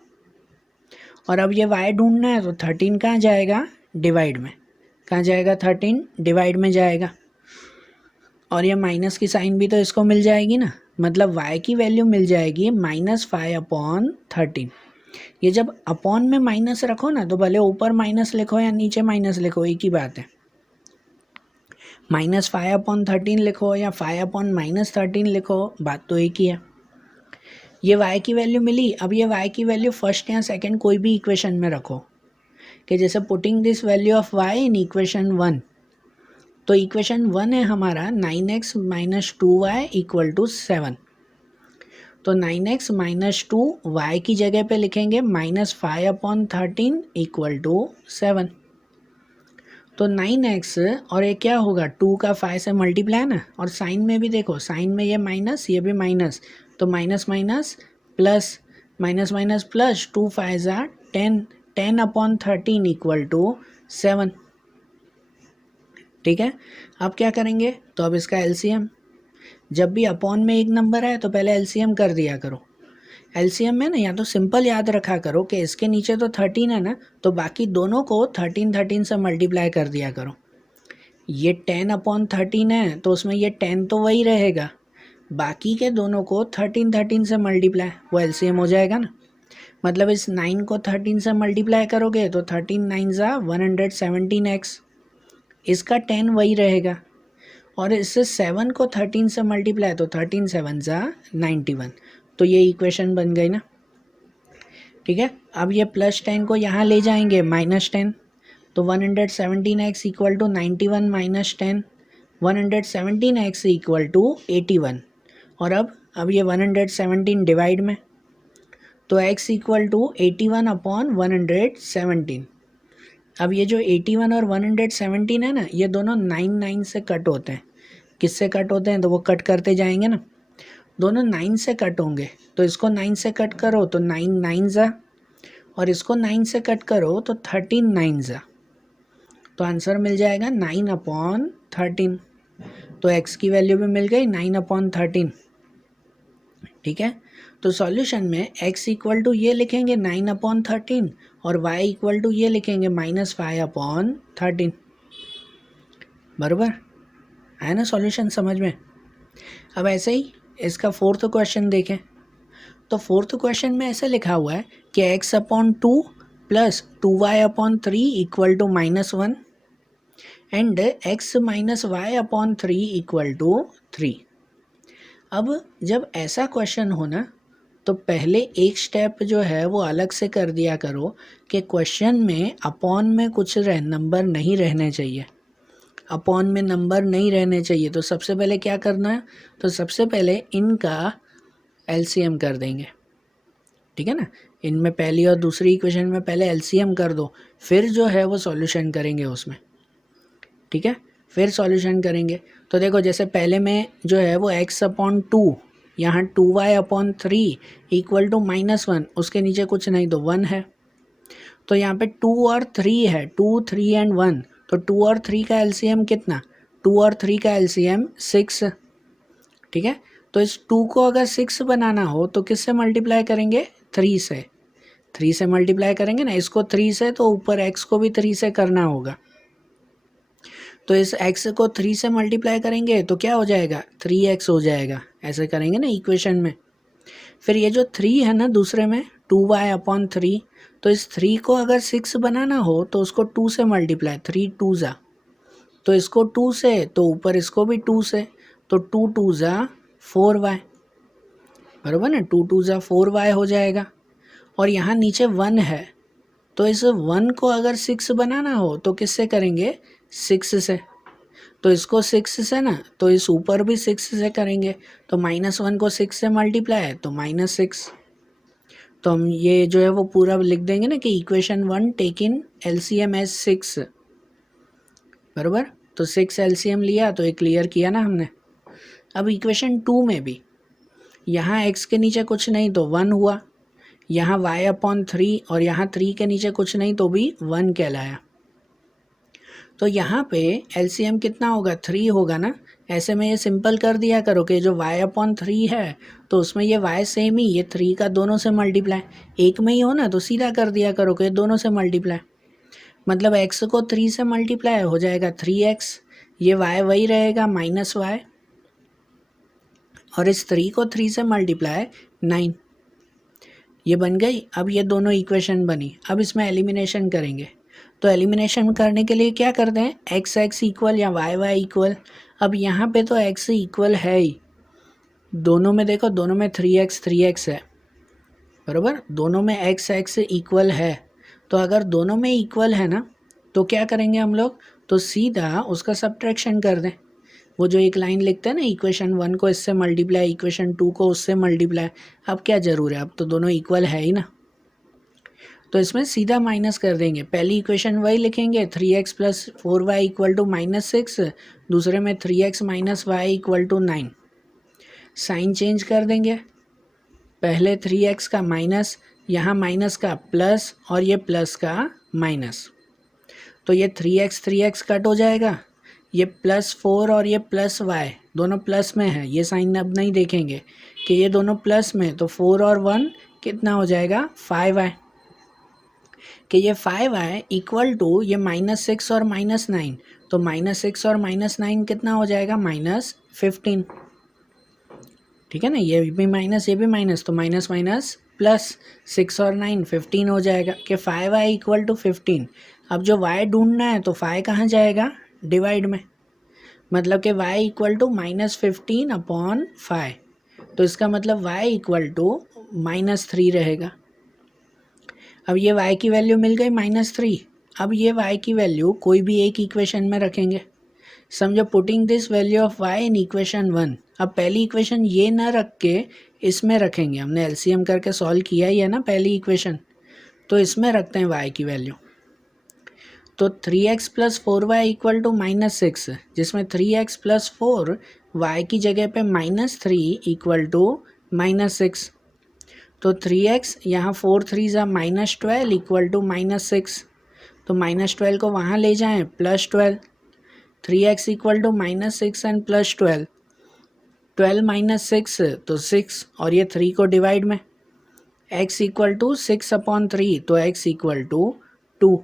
और अब ये y ढूंढना है तो 13 कहाँ जाएगा, डिवाइड में। कहाँ जाएगा, 13 डिवाइड में जाएगा। और ये माइनस की साइन भी तो इसको मिल जाएगी ना, मतलब y की वैल्यू मिल जाएगी -5/13। ये जब अपॉन में माइनस रखो ना, तो भले ऊपर माइनस लिखो या नीचे माइनस लिखो, एक ही बात है। -5/13 लिखो या 5/-13 लिखो, बात तो एक ही है। ये y की वैल्यू मिली। अब ये y की वैल्यू फर्स्ट या सेकंड कोई भी इक्वेशन में रखो, कि जैसे putting this value of y in equation 1, तो इक्वेशन 1 है हमारा 9x - 2y = 7। तो 9x - 2 y की जगह पे लिखेंगे -5/13 = 7। तो 9x, और ये क्या होगा, 2 का 5 से मल्टीप्लाई ना, और साइन में भी देखो, साइन में ये माइनस, ये भी माइनस, तो minus minus plus, minus minus plus, 2 5 = 10, 10/13 = 7। ठीक है। अब क्या करेंगे, तो अब इसका एलसीएम, जब भी अपॉन में एक नंबर आए तो पहले एलसीएम कर दिया करो। एलसीएम में ना, या तो सिंपल याद रखा करो कि इसके नीचे तो 13 है ना, तो बाकी दोनों को 13 13 से मल्टीप्लाई कर दिया करो। ये 10/13 है तो उसमें ये 10 तो वही रहेगा, बाकी के दोनों को 13 13 से मल्टीप्लाई, वो एलसीएम हो जाएगा ना। मतलब इस 9 को 13 से मल्टीप्लाई करोगे तो 13 9 = 117x, इसका 10 वही रहेगा। और इससे 7 को 13 से मल्टीप्लाई, तो 13 7 = 91, तो ये इक्वेशन बन गई ना। ठीक है। अब ये +10 को यहाँ ले जाएंगे, -10, तो 117x = 91 - 10, 117x इक्वल टू 81। और अब ये 117 डिवाइड में, तो x इक्वल टू 81 अपॉन 117। अब ये जो 81 और 117 है ना, ये दोनों 9 से कट होते हैं। किससे कट होते हैं? तो वो कट करते जाएंगे ना, दोनों 9 से कट होंगे। तो इसको 9 से कट करो तो 9 9 ज़ा, और इसको 9 से कट करो तो 13 9 ज़ा। तो आंसर मिल जाएगा 9 अपॉन 13। तो x की वैल्यू भी मिल गई 9 अपॉन 13। ठीक है, तो सॉल्यूशन में x इक्वल टू ये लिखेंगे 9 अपॉन 13 और y इक्वल टू ये लिखेंगे -5 अपॉन 13। बराबर है ना सॉल्यूशन समझ में? अब ऐसे ही इसका फोर्थ क्वेश्चन देखें। तो फोर्थ क्वेश्चन में ऐसे लिखा हुआ है कि x upon 2 plus 2y upon 3 equal to -1 and x minus y upon 3 equal to 3। अब जब ऐसा क्वेश्चन हो ना, तो पहले एक स्टेप जो है वो अलग से कर दिया करो कि क्वेश्चन में अपॉन में कुछ नंबर नहीं रहने चाहिए, अपॉन में नंबर नहीं रहने चाहिए। तो सबसे पहले क्या करना है? तो सबसे पहले इनका एलसीएम कर देंगे। ठीक है ना, इनमें पहली और दूसरी इक्वेशन में पहले एलसीएम कर दो, फिर जो है वो सॉल्यूशन करेंगे उसमें। ठीक है, फिर सॉल्यूशन करेंगे। तो देखो जैसे पहले में जो है वो x अपॉन 2, यहाँ 2y अपॉन 3 इक्वल टू -1, उसके नीचे कुछ नहीं तो 1 है। तो यहाँ पे 2 और 3 है, 2 3 एंड 1, तो 2 और 3 का एलसीएम कितना? 2 और 3 का एलसीएम 6। ठीक है, तो इस 2 को अगर 6 बनाना हो तो किससे मल्टीप्लाई करेंगे? 3 से। 3 से मल्टीप्लाई करेंगे ना, इसको 3 से, तो ऊपर x को भी 3 से करना होगा। तो इस x को 3 से मल्टीप्लाई करेंगे तो क्या हो जाएगा? 3x हो जाएगा। ऐसे करेंगे ना इक्वेशन में। फिर ये जो 3 है ना दूसरे में, 2y अपॉन 3, तो इस 3 को अगर 6 बनाना हो तो उसको 2 से मल्टीप्लाई, 3 2 ज़ा, तो इसको 2 से, तो ऊपर इसको भी 2 से, तो 2 2 ज़ा 4y। बराबर ना, 2 2 ज़ा 4y हो जाएगा। और यहाँ नीचे 1 है, तो इस 1 को अगर 6 बनाना हो तो किससे करेंगे? 6 से। तो इसको 6 से ना, तो इस ऊपर भी 6 से करेंगे, तो -1 को 6 से मल्टीप्लाई तो -6। तो हम ये जो है वो पूरा लिख देंगे ना कि इक्वेशन 1 टेक इन एलसीएम एज 6। बराबर, तो 6 एलसीएम लिया तो ये क्लियर किया ना हमने। अब इक्वेशन 2 में भी यहाँ x के नीचे कुछ नहीं तो 1 हुआ, यहाँ y अपॉन 3 और यहाँ 3 के नीचे कुछ नहीं तो भी 1 कहलाया। तो यहाँ पे एलसीएम कितना होगा? 3 होगा ना। ऐसे में ये सिंपल कर दिया करो कि जो y अपॉन 3 है तो उसमें ये y सेम ही, ये 3 का दोनों से मल्टीप्लाई, एक में ही हो ना तो सीधा कर दिया करो कि दोनों से मल्टीप्लाई। मतलब x को 3 से मल्टीप्लाई हो जाएगा 3x, ये y वही रहेगा -y, और इस 3 को 3 से मल्टीप्लाई 9। ये बन गई। अब ये दोनों इक्वेशन बनी। अब इसमें एलिमिनेशन करेंगे। तो एलिमिनेशन करने के लिए क्या करते हैं? एक्स एक्स इक्वल या वाई वाई इक्वल। अब यहाँ पे तो एक्स इक्वल है ही, दोनों में देखो, दोनों में 3x है। बराबर, दोनों में एक्स एक्स इक्वल है। तो अगर दोनों में इक्वल है ना, तो क्या करेंगे हम लोग? तो सीधा उसका सब्ट्रैक्शन कर दें। वो जो एक लाइन लिखते हैं ना, इक्वेशन 1 को इससे मल्टीप्लाई, इक्वेशन 2 को उससे मल्टीप्लाई। अब क्या ज़रूर है, अब तो दोनों इक्वल है ही ना, तो इसमें सीधा माइनस कर देंगे। पहली इक्वेशन वही लिखेंगे 3x plus 4y equal to -6, दूसरे में 3x minus y equal to 9। Sign change कर देंगे, पहले 3x का माइनस, यहाँ माइनस का प्लस और ये प्लस का माइनस, तो ये 3x कट हो जाएगा। ये +4 और ये +y दोनों प्लस में है, ये साइन अब नहीं देखेंगे कि ये दोनों प्लस में, तो 4 और 1 कितना हो जाएगा? 5y, कि ये 5y इक्वल टू ये -6 और -9, तो -6 और -9 कितना हो जाएगा? -15। ठीक है ना, ये भी माइनस ये भी माइनस, तो माइनस माइनस प्लस, 6 और 9 15 हो जाएगा कि 5y इक्वल टू 15। अब जो y ढूंढना है तो 5 कहाँ जाएगा? डिवाइड में, मतलब कि y इक्वल टू -15 अपॉन 5, तो इसका मतलब y इक्वल टू -3 रहेगा। अब ये y की वैल्यू मिल गई -3। अब ये y की वैल्यू कोई भी एक इक्वेशन में रखेंगे, समझो, putting this value of y in equation 1। अब पहली इक्वेशन ये ना रख के इसमें रखेंगे, हमने एलसीएम करके सॉल्व किया ही है ना पहली इक्वेशन, तो इसमें रखते हैं y की वैल्यू। तो 3x plus 4y equal to -6, जिसमें 3x प्लस 4 y की जगह पे -3 इक्वल टू -6। तो 3x यहाँ 4 3 ज़ा -12 इक्वल टू -6। तो -12 को वहाँ ले जाएं, +12। 3x equal to -6 and +12, 12 minus 6 तो 6, और ये 3 को डिवाइड में, x इक्वल टू 6/3, तो x इक्वल टू 2।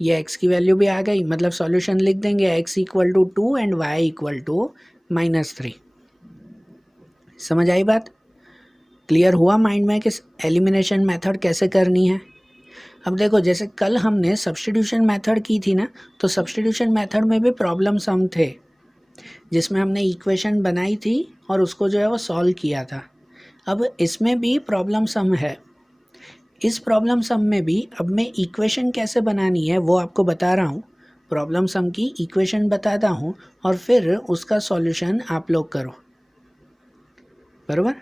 ये x की वैल्यू भी आ गई, मतलब सॉल्यूशन लिख देंगे x equal to 2 and y equal to -3। समझ आई बात? क्लियर हुआ माइंड में कि एलिमिनेशन मेथड कैसे करनी है? अब देखो, जैसे कल हमने सब्स्टिट्यूशन मेथड की थी ना, तो सब्स्टिट्यूशन मेथड में भी प्रॉब्लम सम थे, जिसमें हमने इक्वेशन बनाई थी और उसको जो है वो सॉल्व किया था। अब इसमें भी प्रॉब्लम सम है। इस प्रॉब्लम सम में भी अब मैं इक्वेशन कैसे बनानी है वो आपको बता रहा हूँ। प्रॉब्लम सम की इक्वेशन बताता हूँ और फिर उसका सॉल्यूशन आप लोग करो, बराबर।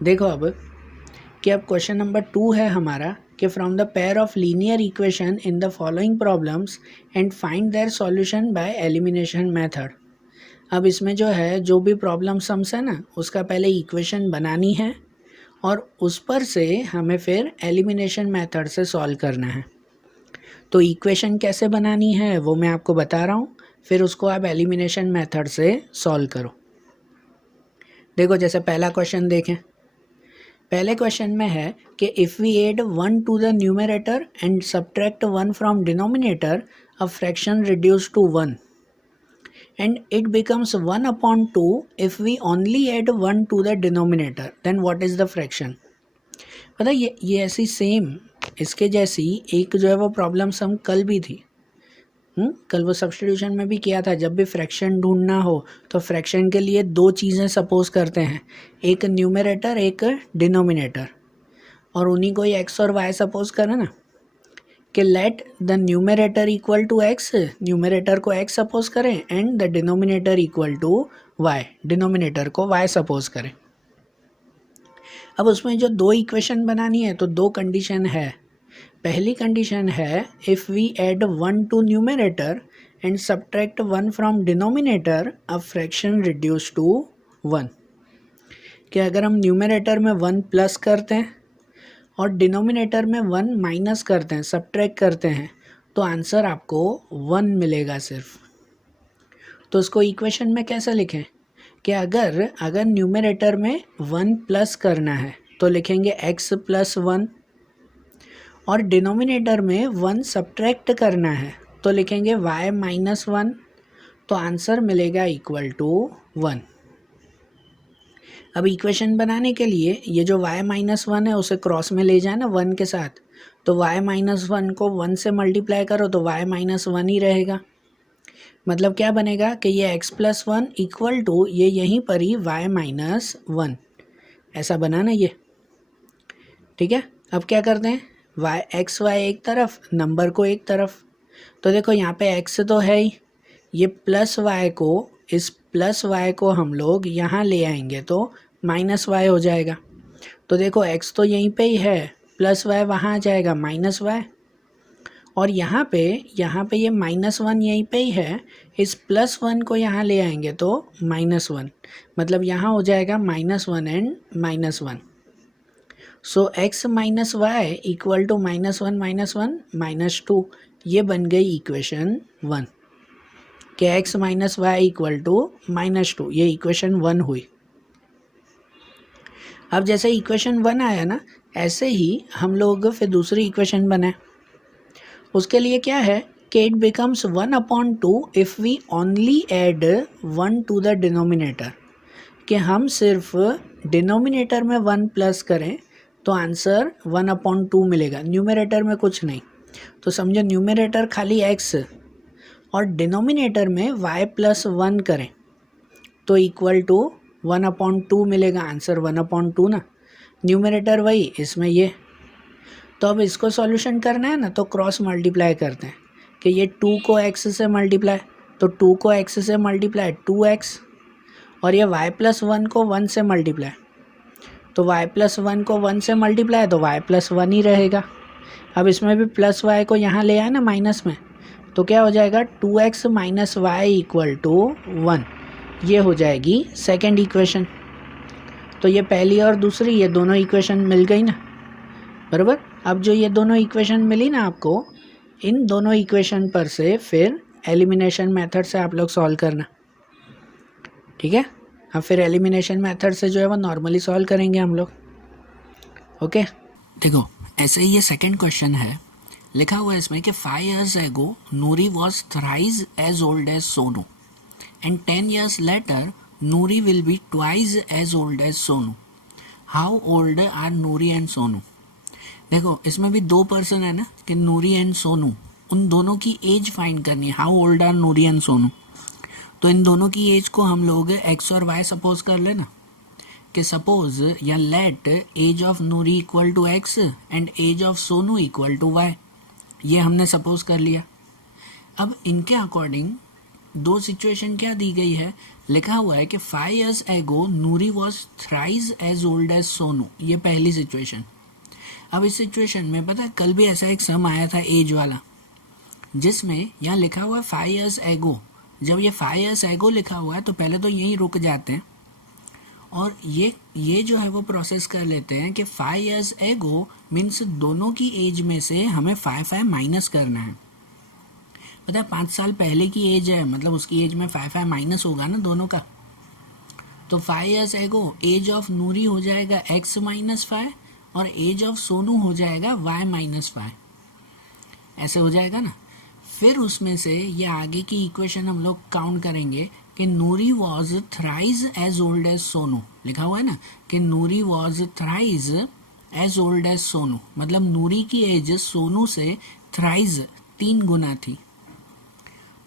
देखो अब कि अब क्वेश्चन नंबर 2 है हमारा कि from the pair of linear equation in the following problems and find their solution by elimination method. अब इसमें जो है, जो भी प्रॉब्लम सम्स है ना, उसका पहले इक्वेशन बनानी है और उस पर से हमें फिर एलिमिनेशन मेथड से सॉल्व करना है। तो इक्वेशन कैसे बनानी है वो मैं आपको बता रहा हूँ, फिर उसको आप एलिमिनेशन मेथड से सॉल्व करो। देखो, जैसे पहला क्वेश्चन देखें। पहले क्वेश्चन में है कि if we add 1 to the numerator and subtract 1 from denominator, a fraction reduce to 1 and it becomes 1/2 if we only add 1 to the denominator, then what is the fraction? पता है ये ऐसी सेम इसके जैसी एक जो है वो प्रॉब्लम सम कल भी थी। कल वो सब्स्टिट्यूशन में भी किया था। जब भी फ्रैक्शन ढूंढना हो तो फ्रैक्शन के लिए दो चीज़ें सपोज करते हैं, एक न्यूमरेटर एक डिनोमिनेटर, और उन्हीं को ही एक्स और वाई सपोज करें ना, कि let the numerator equal to x, numerator को एक्स सपोज करें and the denominator equal to y, denominator को वाई सपोज करें। अब उसमें जो दो इक्वेशन बनानी है तो दो कंडीशन है। पहली कंडीशन है if we add 1 to numerator and subtract 1 from denominator, a fraction reduce to 1। कि अगर हम न्यूमरेटर में 1 प्लस करते हैं और डिनोमिनेटर में 1 माइनस करते हैं, सब्ट्रैक्ट करते हैं, तो आंसर आपको 1 मिलेगा सिर्फ। तो उसको इक्वेशन में कैसे लिखें कि अगर न्यूमरेटर में 1 प्लस करना है तो लिखेंगे x प्लस 1, और डिनोमिनेटर में 1 सब्ट्रैक्ट करना है तो लिखेंगे y माइनस 1, तो आंसर मिलेगा इक्वल टू 1। अब इक्वेशन बनाने के लिए ये जो y माइनस 1 है उसे क्रॉस में ले जाए ना 1 के साथ, तो y माइनस 1 को 1 से मल्टीप्लाई करो तो y माइनस 1 ही रहेगा। मतलब क्या बनेगा कि ये x प्लस 1 इक्वल टू ये यहीं पर ही y माइनस 1, ऐसा बना ना ये। ठीक है, अब क्या करते हैं, x y एक तरफ, नंबर को एक तरफ। तो देखो यहाँ पे x तो है ही, ये प्लस y को, इस प्लस y को हम लोग यहाँ ले आएंगे तो माइनस y हो जाएगा। तो देखो x तो यहीं पे ही है, प्लस y वहाँ आ जाएगा माइनस y, और यहाँ पे ये -1 यहीं पे ही है, इस +1 को यहाँ ले आएंगे तो -1, मतलब यहाँ हो जाएगा -1 and -1। So x minus y equal to -1 -2, ये बन गई इक्वेशन 1 कि x minus y equal to -2, ये इक्वेशन 1 हुई। अब जैसे इक्वेशन 1 आया ना, ऐसे ही हम लोग फिर दूसरी इक्वेशन बनाए। उसके लिए क्या है कि it becomes 1/2 if we only add 1 to the denominator, कि हम सिर्फ डिनोमिनेटर में 1 प्लस करें तो आंसर 1/2 मिलेगा, न्यूमरेटर में कुछ नहीं। तो समझो न्यूमरेटर खाली x और डिनोमिनेटर में y प्लस 1 करें तो इक्वल टू 1/2 मिलेगा, आंसर 1/2 ना, न्यूमरेटर वही, इसमें ये। तो अब इसको सॉल्यूशन करना है ना, तो क्रॉस मल्टीप्लाई करते हैं कि ये 2 को x से मल्टीप्लाई, तो 2 को x से मल्टीप्लाई 2x, और ये y+1 को 1 से मल्टीप्लाई, तो y+1 को 1 से मल्टीप्लाई तो y+1 ही रहेगा। अब इसमें भी प्लस वाई को यहाँ ले आए ना माइनस में, तो क्या हो जाएगा 2x - y = 1, ये हो जाएगी सेकेंड इक्वेशन। तो ये पहली और दूसरी ये दोनों इक्वेशन मिल गई ना, बराबर। अब जो ये दोनों इक्वेशन मिली ना आपको, इन दोनों इक्वेशन पर से फिर एलिमिनेशन मेथड से आप लोग सॉल्व करना, ठीक है। अब फिर एलिमिनेशन मेथड से जो है वो नॉर्मली सॉल्व करेंगे हम लोग, ओके। देखो ऐसे ही ये सेकंड क्वेश्चन है, लिखा हुआ है इसमें कि 5 years ago Noori was thrice as old as Sonu and 10 years later Noori will be twice as old as Sonu. How old are Noori and Sonu? देखो इसमें भी दो पर्सन है ना, कि नूरी एंड सोनू, उन दोनों की एज फाइंड करनी है। How old are Noori and Sonu, तो इन दोनों की एज को हम लोग एक्स और वाई सपोज कर लेना, कि सपोज या let age of Noori equal to x and age of Sonu equal to y, ये हमने सपोज कर लिया। अब इनके अकॉर्डिंग दो सिचुएशन क्या दी गई है, लिखा हुआ है कि 5 years ago Noori was thrice as old as Sonu, ये पहली सिचुएशन। अब इस सिचुएशन में पता है कल भी ऐसा एक सम आया था एज वाला, जिसमें यहाँ लिखा हुआ है 5 years ago। जब ये 5 years ago लिखा हुआ है तो पहले तो यहीं रुक जाते हैं और ये जो है वो प्रोसेस कर लेते हैं कि 5 years ago मीन्स दोनों की एज में से हमें 5 माइनस करना है। पता है 5 साल पहले की एज है, मतलब उसकी एज में 5 माइनस होगा ना दोनों का। तो 5 years ago एज ऑफ नूरी हो जाएगा x - 5 और एज ऑफ सोनू हो जाएगा y - 5, ऐसे हो जाएगा ना। फिर उसमें से ये आगे की इक्वेशन हम लोग काउंट करेंगे कि Noori was thrice as old as Sonu, लिखा हुआ है ना कि Noori was thrice as old as Sonu, मतलब नूरी की एज सोनू से थ्राइज 3 गुना थी।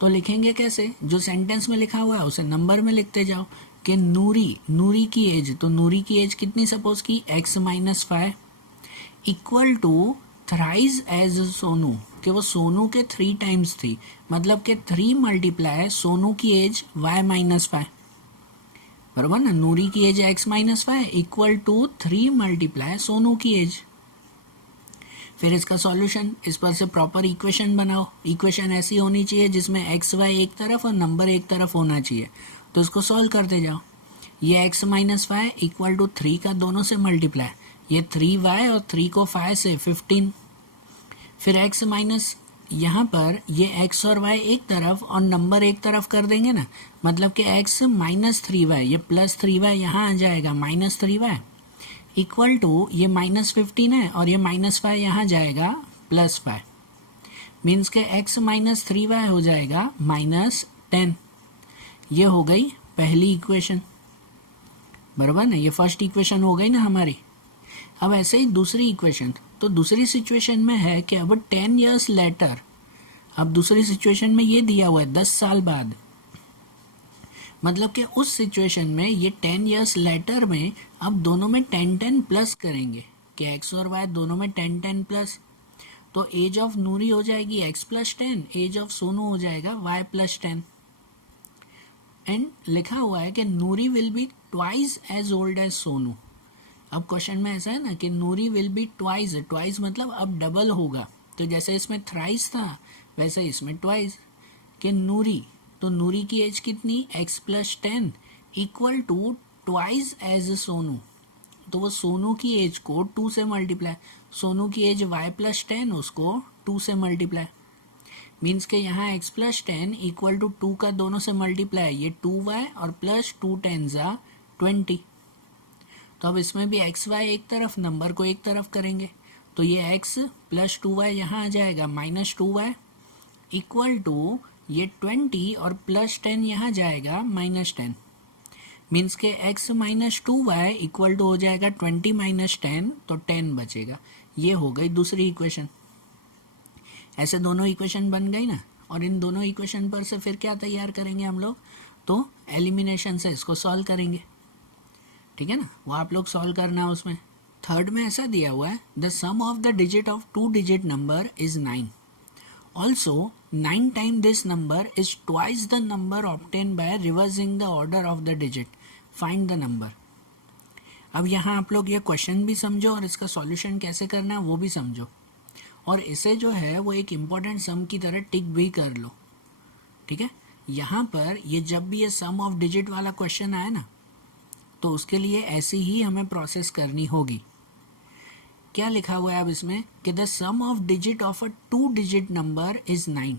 तो लिखेंगे कैसे, जो सेंटेंस में लिखा हुआ है उसे नंबर में लिखते जाओ कि नूरी की एज, तो नूरी की एज कितनी सपोज की x - 5 equal to thrice age Sonu, कि वो सोनू के 3 टाइम्स थी, मतलब कि 3 मल्टीप्लाई सोनू की एज y - 5, बराबर ना। नूरी की age x - 5 equal to 3 multiply Sonu की एज। फिर इसका सॉल्यूशन, इस पर से प्रॉपर इक्वेशन बनाओ। इक्वेशन ऐसी होनी चाहिए जिसमें एक्स वाई एक तरफ और नंबर एक तरफ होना चाहिए, तो इसको सॉल्व करते जाओ। ये x - 5 इक्वल टू 3 का दोनों से मल्टीप्लाई, ये 3y और 3 को 5 से 15। फिर x माइनस, यहाँ पर ये x और y एक तरफ और नंबर एक तरफ कर देंगे ना, मतलब कि x - 3y, ये +3y यहाँ आ जाएगा -3y इक्वल टू ये -15 है और ये -5 यहाँ जाएगा +5, मीन्स के x - 3y हो जाएगा -10। ये हो गई पहली इक्वेशन, बराबर ना। ये फर्स्ट इक्वेशन हो गई ना हमारी। अब ऐसे ही दूसरी इक्वेशन, तो दूसरी सिचुएशन में है कि अब 10 years लेटर, अब दूसरी सिचुएशन में ये दिया हुआ है 10 साल बाद, मतलब कि उस सिचुएशन में ये 10 years लेटर में अब दोनों में 10 प्लस करेंगे कि x और y दोनों में 10 प्लस, तो एज ऑफ नूरी हो जाएगी x + 10, एज ऑफ सोनू हो जाएगा y + 10। एंड लिखा हुआ है कि Noori will be twice as old as Sonu. अब क्वेश्चन में ऐसा है ना कि Noori will be twice, twice मतलब अब डबल होगा, तो जैसे इसमें थ्राइस था वैसे इसमें ट्वाइस, कि नूरी, तो नूरी की एज कितनी x + 10 equal to twice age Sonu, तो वो सोनू की एज को 2 से मल्टीप्लाई, सोनू की एज y + 10 उसको 2 से मल्टीप्लाई, मीन्स के यहाँ x + 10 इक्वल टू 2 का दोनों से मल्टीप्लाई, ये 2y और प्लस 2 10 20। तो अब इसमें भी x y एक तरफ, नंबर को एक तरफ करेंगे, तो ये x + 2y यहाँ आ जाएगा -2y इक्वल टू ये 20 और +10 यहाँ जाएगा -10, मीन्स के x - 2y इक्वल टू हो जाएगा 20 - 10, तो 10 बचेगा। ये हो गई दूसरी इक्वेशन। ऐसे दोनों इक्वेशन बन गई ना, और इन दोनों इक्वेशन पर से फिर क्या तैयार करेंगे हम लोग, तो एलिमिनेशन से इसको सॉल्व करेंगे, ठीक है ना। वो आप लोग सॉल्व करना है उसमें। थर्ड में ऐसा दिया हुआ है, the sum of the digit of 2 digit number is 9, also 9 time this number is twice the number obtain by reversing the order of the digit, find the number. अब यहाँ आप लोग ये क्वेश्चन भी समझो और इसका सॉल्यूशन कैसे करना है वो भी समझो, और इसे जो है वो एक इम्पॉर्टेंट सम की तरह टिक भी कर लो, ठीक है। यहाँ पर ये जब भी ये सम ऑफ डिजिट वाला क्वेश्चन आए ना, तो उसके लिए ऐसी ही हमें प्रोसेस करनी होगी। क्या लिखा हुआ है अब इसमें कि the sum of digit of a 2 digit number is 9।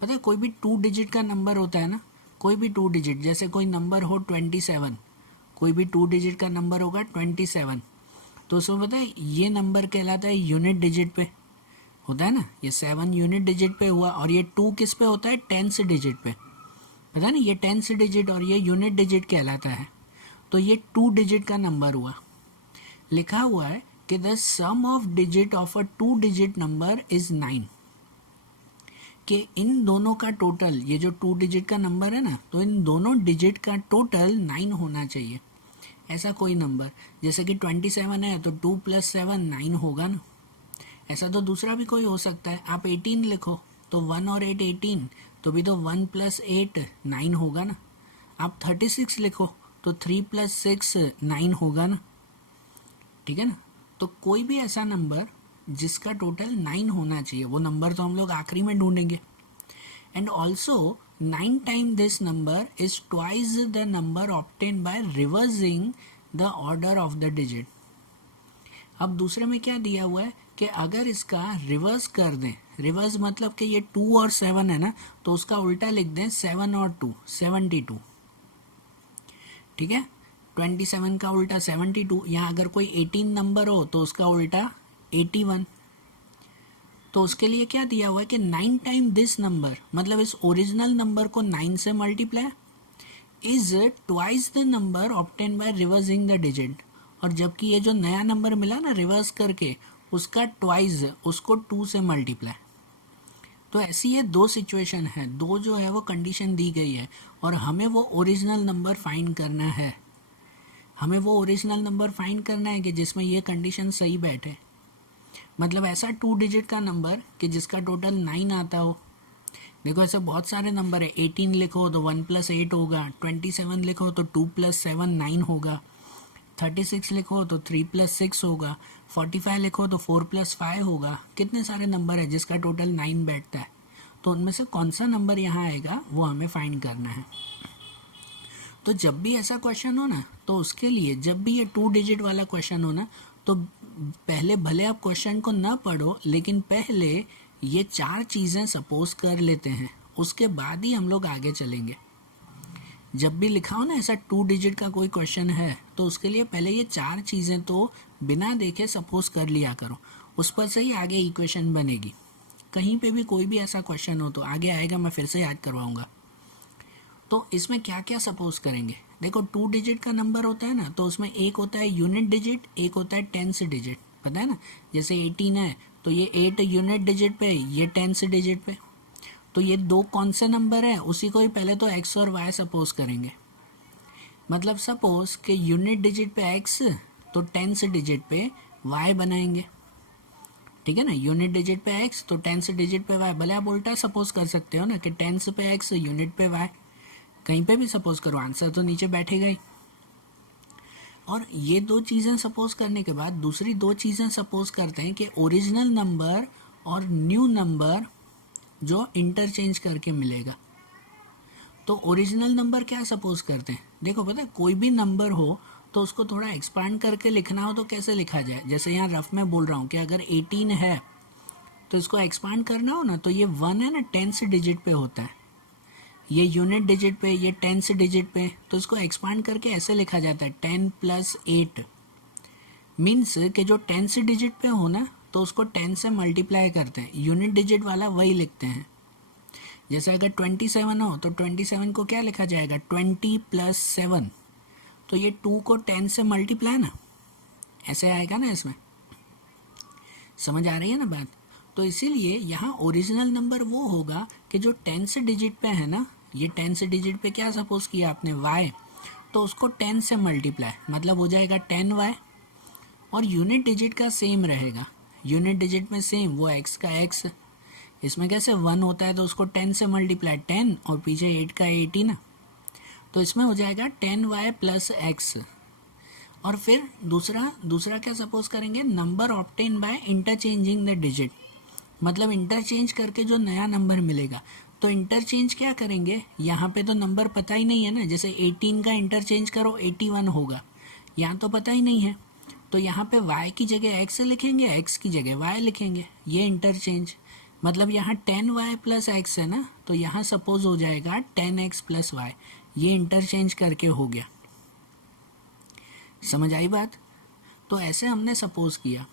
पता है कोई भी 2 डिजिट का नंबर होता है ना, कोई भी 2 डिजिट, जैसे कोई नंबर हो 27, कोई भी 2 डिजिट का नंबर होगा 27, तो उसमें पता है ये नंबर कहलाता है यूनिट डिजिट पे होता है ना, ये 7 यूनिट डिजिट पे हुआ, और ये 2 किस पे होता है, टेंस डिजिट पे, पता है ना, ये टेंस डिजिट और ये यूनिट डिजिट कहलाता है। तो ये 2 डिजिट का नंबर हुआ। लिखा हुआ है कि the sum of digit of a 2 digit number is 9, कि इन दोनों का टोटल, ये जो 2 डिजिट का नंबर है ना, तो इन दोनों डिजिट का टोटल 9 होना चाहिए। ऐसा कोई नंबर, जैसे कि 27 है तो 2 + 7 9 होगा ना। ऐसा तो दूसरा भी कोई हो सकता है, आप 18 लिखो तो 1 और 8 18, तो भी तो 1 + 8 9 होगा ना। आप 36 लिखो तो 3 + 6 9 होगा ना, ठीक है ना। तो कोई भी ऐसा नंबर जिसका टोटल 9 होना चाहिए, वो नंबर तो हम लोग आखिरी में ढूंढेंगे। And also 9 time this number is twice the number obtain by reversing the order of the digit. अब दूसरे में क्या दिया हुआ है कि अगर इसका रिवर्स कर दें, रिवर्स मतलब कि ये 2 और 7 है ना, तो उसका उल्टा लिख दें 7 और 2 72, ठीक है। 27 का उल्टा 72, यहाँ अगर कोई 18 नंबर हो तो उसका उल्टा 81। तो उसके लिए क्या दिया हुआ है कि 9 टाइम दिस नंबर, मतलब इस ओरिजिनल नंबर को 9 से multiply, is twice the number obtain by reversing the digit, और जबकि ये जो नया नंबर मिला ना रिवर्स करके, उसका ट्वाइस, उसको 2 से मल्टीप्लाई। तो ऐसी ये दो सिचुएशन है, दो जो है वो कंडीशन दी गई है, और हमें वो ओरिजिनल नंबर फाइंड करना है। हमें वो ओरिजिनल नंबर फाइंड करना है कि जिसमें ये कंडीशन सही बैठे, मतलब ऐसा 2 डिजिट का नंबर कि जिसका टोटल 9 आता हो। देखो ऐसे बहुत सारे नंबर है, 18 लिखो तो 1 + 8 होगा, 27 लिखो तो 2 + 7 9 होगा, 36 लिखो तो 3 + 6 होगा, 45 लिखो तो 4 + 5 होगा। कितने सारे नंबर है जिसका टोटल 9 बैठता है, तो उनमें से कौन सा नंबर यहाँ आएगा वो हमें फाइंड करना है। तो जब भी ऐसा क्वेश्चन हो ना, तो उसके लिए जब भी ये 2 डिजिट वाला क्वेश्चन हो ना, तो पहले भले आप क्वेश्चन को ना पढ़ो, लेकिन पहले ये 4 चीज़ें सपोज कर लेते हैं, उसके बाद ही हम लोग आगे चलेंगे। जब भी लिखा हो ना ऐसा 2 डिजिट का कोई क्वेश्चन है, तो उसके लिए पहले ये 4 चीज़ें तो बिना देखे सपोज कर लिया करो, उस पर से ही आगे इक्वेशन बनेगी। कहीं पे भी कोई भी ऐसा क्वेश्चन हो तो आगे आएगा, मैं फिर से याद करवाऊंगा। तो इसमें क्या क्या सपोज करेंगे, देखो 2 डिजिट का नंबर होता है ना, तो उसमें एक होता है यूनिट डिजिट, एक होता है टेंस डिजिट, पता है ना। जैसे 18 है तो ये 8 यूनिट डिजिट पे, ये टेंस डिजिट पे। तो ये दो कौन से नंबर है, उसी को ही पहले तो x और y सपोज करेंगे। मतलब सपोज कि यूनिट डिजिट पे x, तो टेंस डिजिट पे y बनाएंगे, ठीक है ना। यूनिट डिजिट पे x तो टेंस डिजिट पे y, भले आप उल्टा सपोज कर सकते हो ना कि टेंस पे x यूनिट पे y, कहीं पे भी सपोज करो, आंसर तो नीचे बैठेगा ही। और ये दो चीज़ें सपोज करने के बाद दूसरी दो चीज़ें सपोज करते हैं कि ओरिजिनल नंबर और न्यू नंबर जो इंटरचेंज करके मिलेगा। तो ओरिजिनल नंबर क्या सपोज करते हैं, देखो पता है कोई भी नंबर हो तो उसको थोड़ा एक्सपांड करके लिखना हो तो कैसे लिखा जाए। जैसे यहाँ रफ में बोल रहा हूँ कि अगर 18 है तो इसको एक्सपांड करना हो ना, तो ये 1 है ना टेंस डिजिट पे होता है, ये यूनिट डिजिट पे, ये टेंस डिजिट पे, तो इसको एक्सपांड करके ऐसे लिखा जाता है 10 + 8। मीन्स कि जो टेंस डिजिट पे हो ना, तो उसको 10 से मल्टीप्लाई करते हैं, यूनिट डिजिट वाला वही लिखते हैं। जैसे अगर 27 हो तो 27 को क्या लिखा जाएगा, 20 + 7, तो ये 2 को 10 से मल्टीप्लाई ना, ऐसे आएगा ना। इसमें समझ आ रही है ना बात। तो इसीलिए यहाँ ओरिजिनल नंबर वो होगा कि जो टेंस डिजिट पे है ना, ये टेंस डिजिट पे क्या सपोज किया आपने, y, तो उसको 10 से मल्टीप्लाई, मतलब हो जाएगा 10y। और यूनिट डिजिट का सेम रहेगा, यूनिट डिजिट में सेम, वो x का x, इसमें कैसे 1 होता है तो उसको 10 से मल्टीप्लाई 10 और पीछे 8 का 8 ही ना, तो इसमें हो जाएगा 10y प्लस एक्स। और फिर दूसरा क्या सपोज करेंगे, number obtain by interchanging the digit, मतलब इंटरचेंज करके जो नया नंबर मिलेगा। तो इंटरचेंज क्या करेंगे, यहाँ पे तो नंबर पता ही नहीं है ना, जैसे 18 का इंटरचेंज करो 81 होगा, यहाँ तो पता ही नहीं है, तो यहाँ पे y की जगह x लिखेंगे, x की जगह y लिखेंगे, ये इंटरचेंज। मतलब यहाँ 10y प्लस एक्स है ना, तो यहाँ सपोज हो जाएगा 10x प्लस वाई, ये इंटरचेंज करके हो गया। समझ आई बात? तो ऐसे हमने सपोज किया।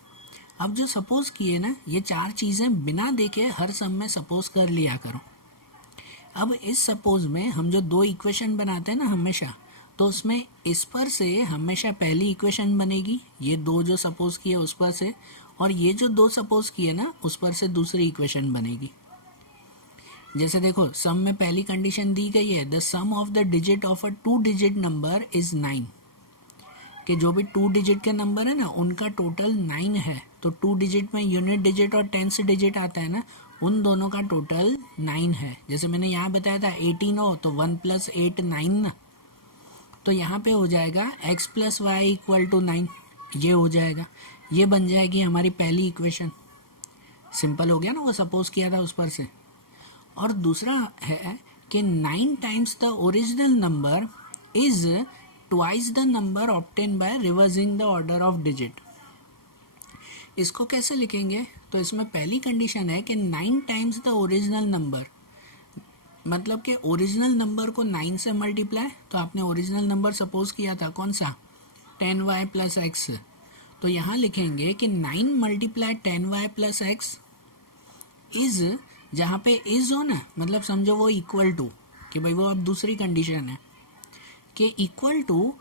अब जो सपोज किए ना, ये 4 चीज़ें बिना देखे हर सम में सपोज कर लिया करो। अब इस सपोज में हम जो 2 इक्वेशन बनाते हैं ना हमेशा, तो उसमें इस पर से हमेशा पहली इक्वेशन बनेगी, ये 2 जो सपोज किए उस पर से, और ये जो 2 सपोज किए ना उस पर से दूसरी इक्वेशन बनेगी। जैसे देखो सम में पहली कंडीशन दी गई है, the sum of the digit of a 2 digit number is 9, कि जो भी 2 डिजिट के नंबर है ना उनका टोटल 9 है। तो 2 डिजिट में यूनिट डिजिट और 10th डिजिट आता है ना, उन दोनों का टोटल 9 है। जैसे मैंने यहाँ बताया था 18 हो तो 1 + 8 9 ना, तो यहाँ पे हो जाएगा x plus y equal to 9, ये हो जाएगा, ये बन जाएगी हमारी पहली इक्वेशन। सिंपल हो गया ना, वो सपोज किया था उस पर से। और दूसरा है कि 9 times the original number is twice the number obtain by reversing the order of digit. इसको कैसे लिखेंगे, तो इसमें पहली कंडीशन है कि 9 टाइम्स द ओरिजिनल नंबर, मतलब कि ओरिजिनल नंबर को 9 से मल्टीप्लाई, तो आपने ओरिजिनल नंबर सपोज किया था कौन सा, 10y प्लस एक्स, तो यहाँ लिखेंगे कि 9 multiply 10y plus x is, जहाँ पे इज हो ना मतलब समझो वो इक्वल टू, कि भाई वो अब दूसरी कंडीशन है कि equal to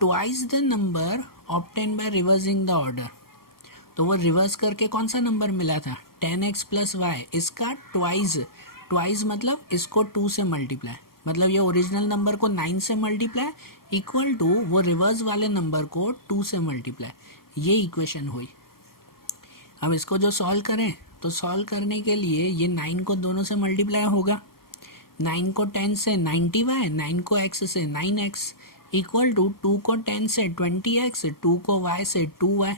twice the number obtain by reversing the order. तो वो रिवर्स करके कौन सा नंबर मिला था, 10x प्लस वाई, इसका ट्वाइस मतलब इसको 2 से मल्टीप्लाई, मतलब ये ओरिजिनल नंबर को 9 से मल्टीप्लाई इक्वल टू वो रिवर्स वाले नंबर को 2 से मल्टीप्लाई, ये इक्वेशन हुई। अब इसको जो सॉल्व करें, तो सॉल्व करने के लिए ये 9 को दोनों से मल्टीप्लाई होगा, 9 को 10 से 90y, 9 को x से 9x इक्वल टू 2 को 10 से 20x, 2 को y से 2y।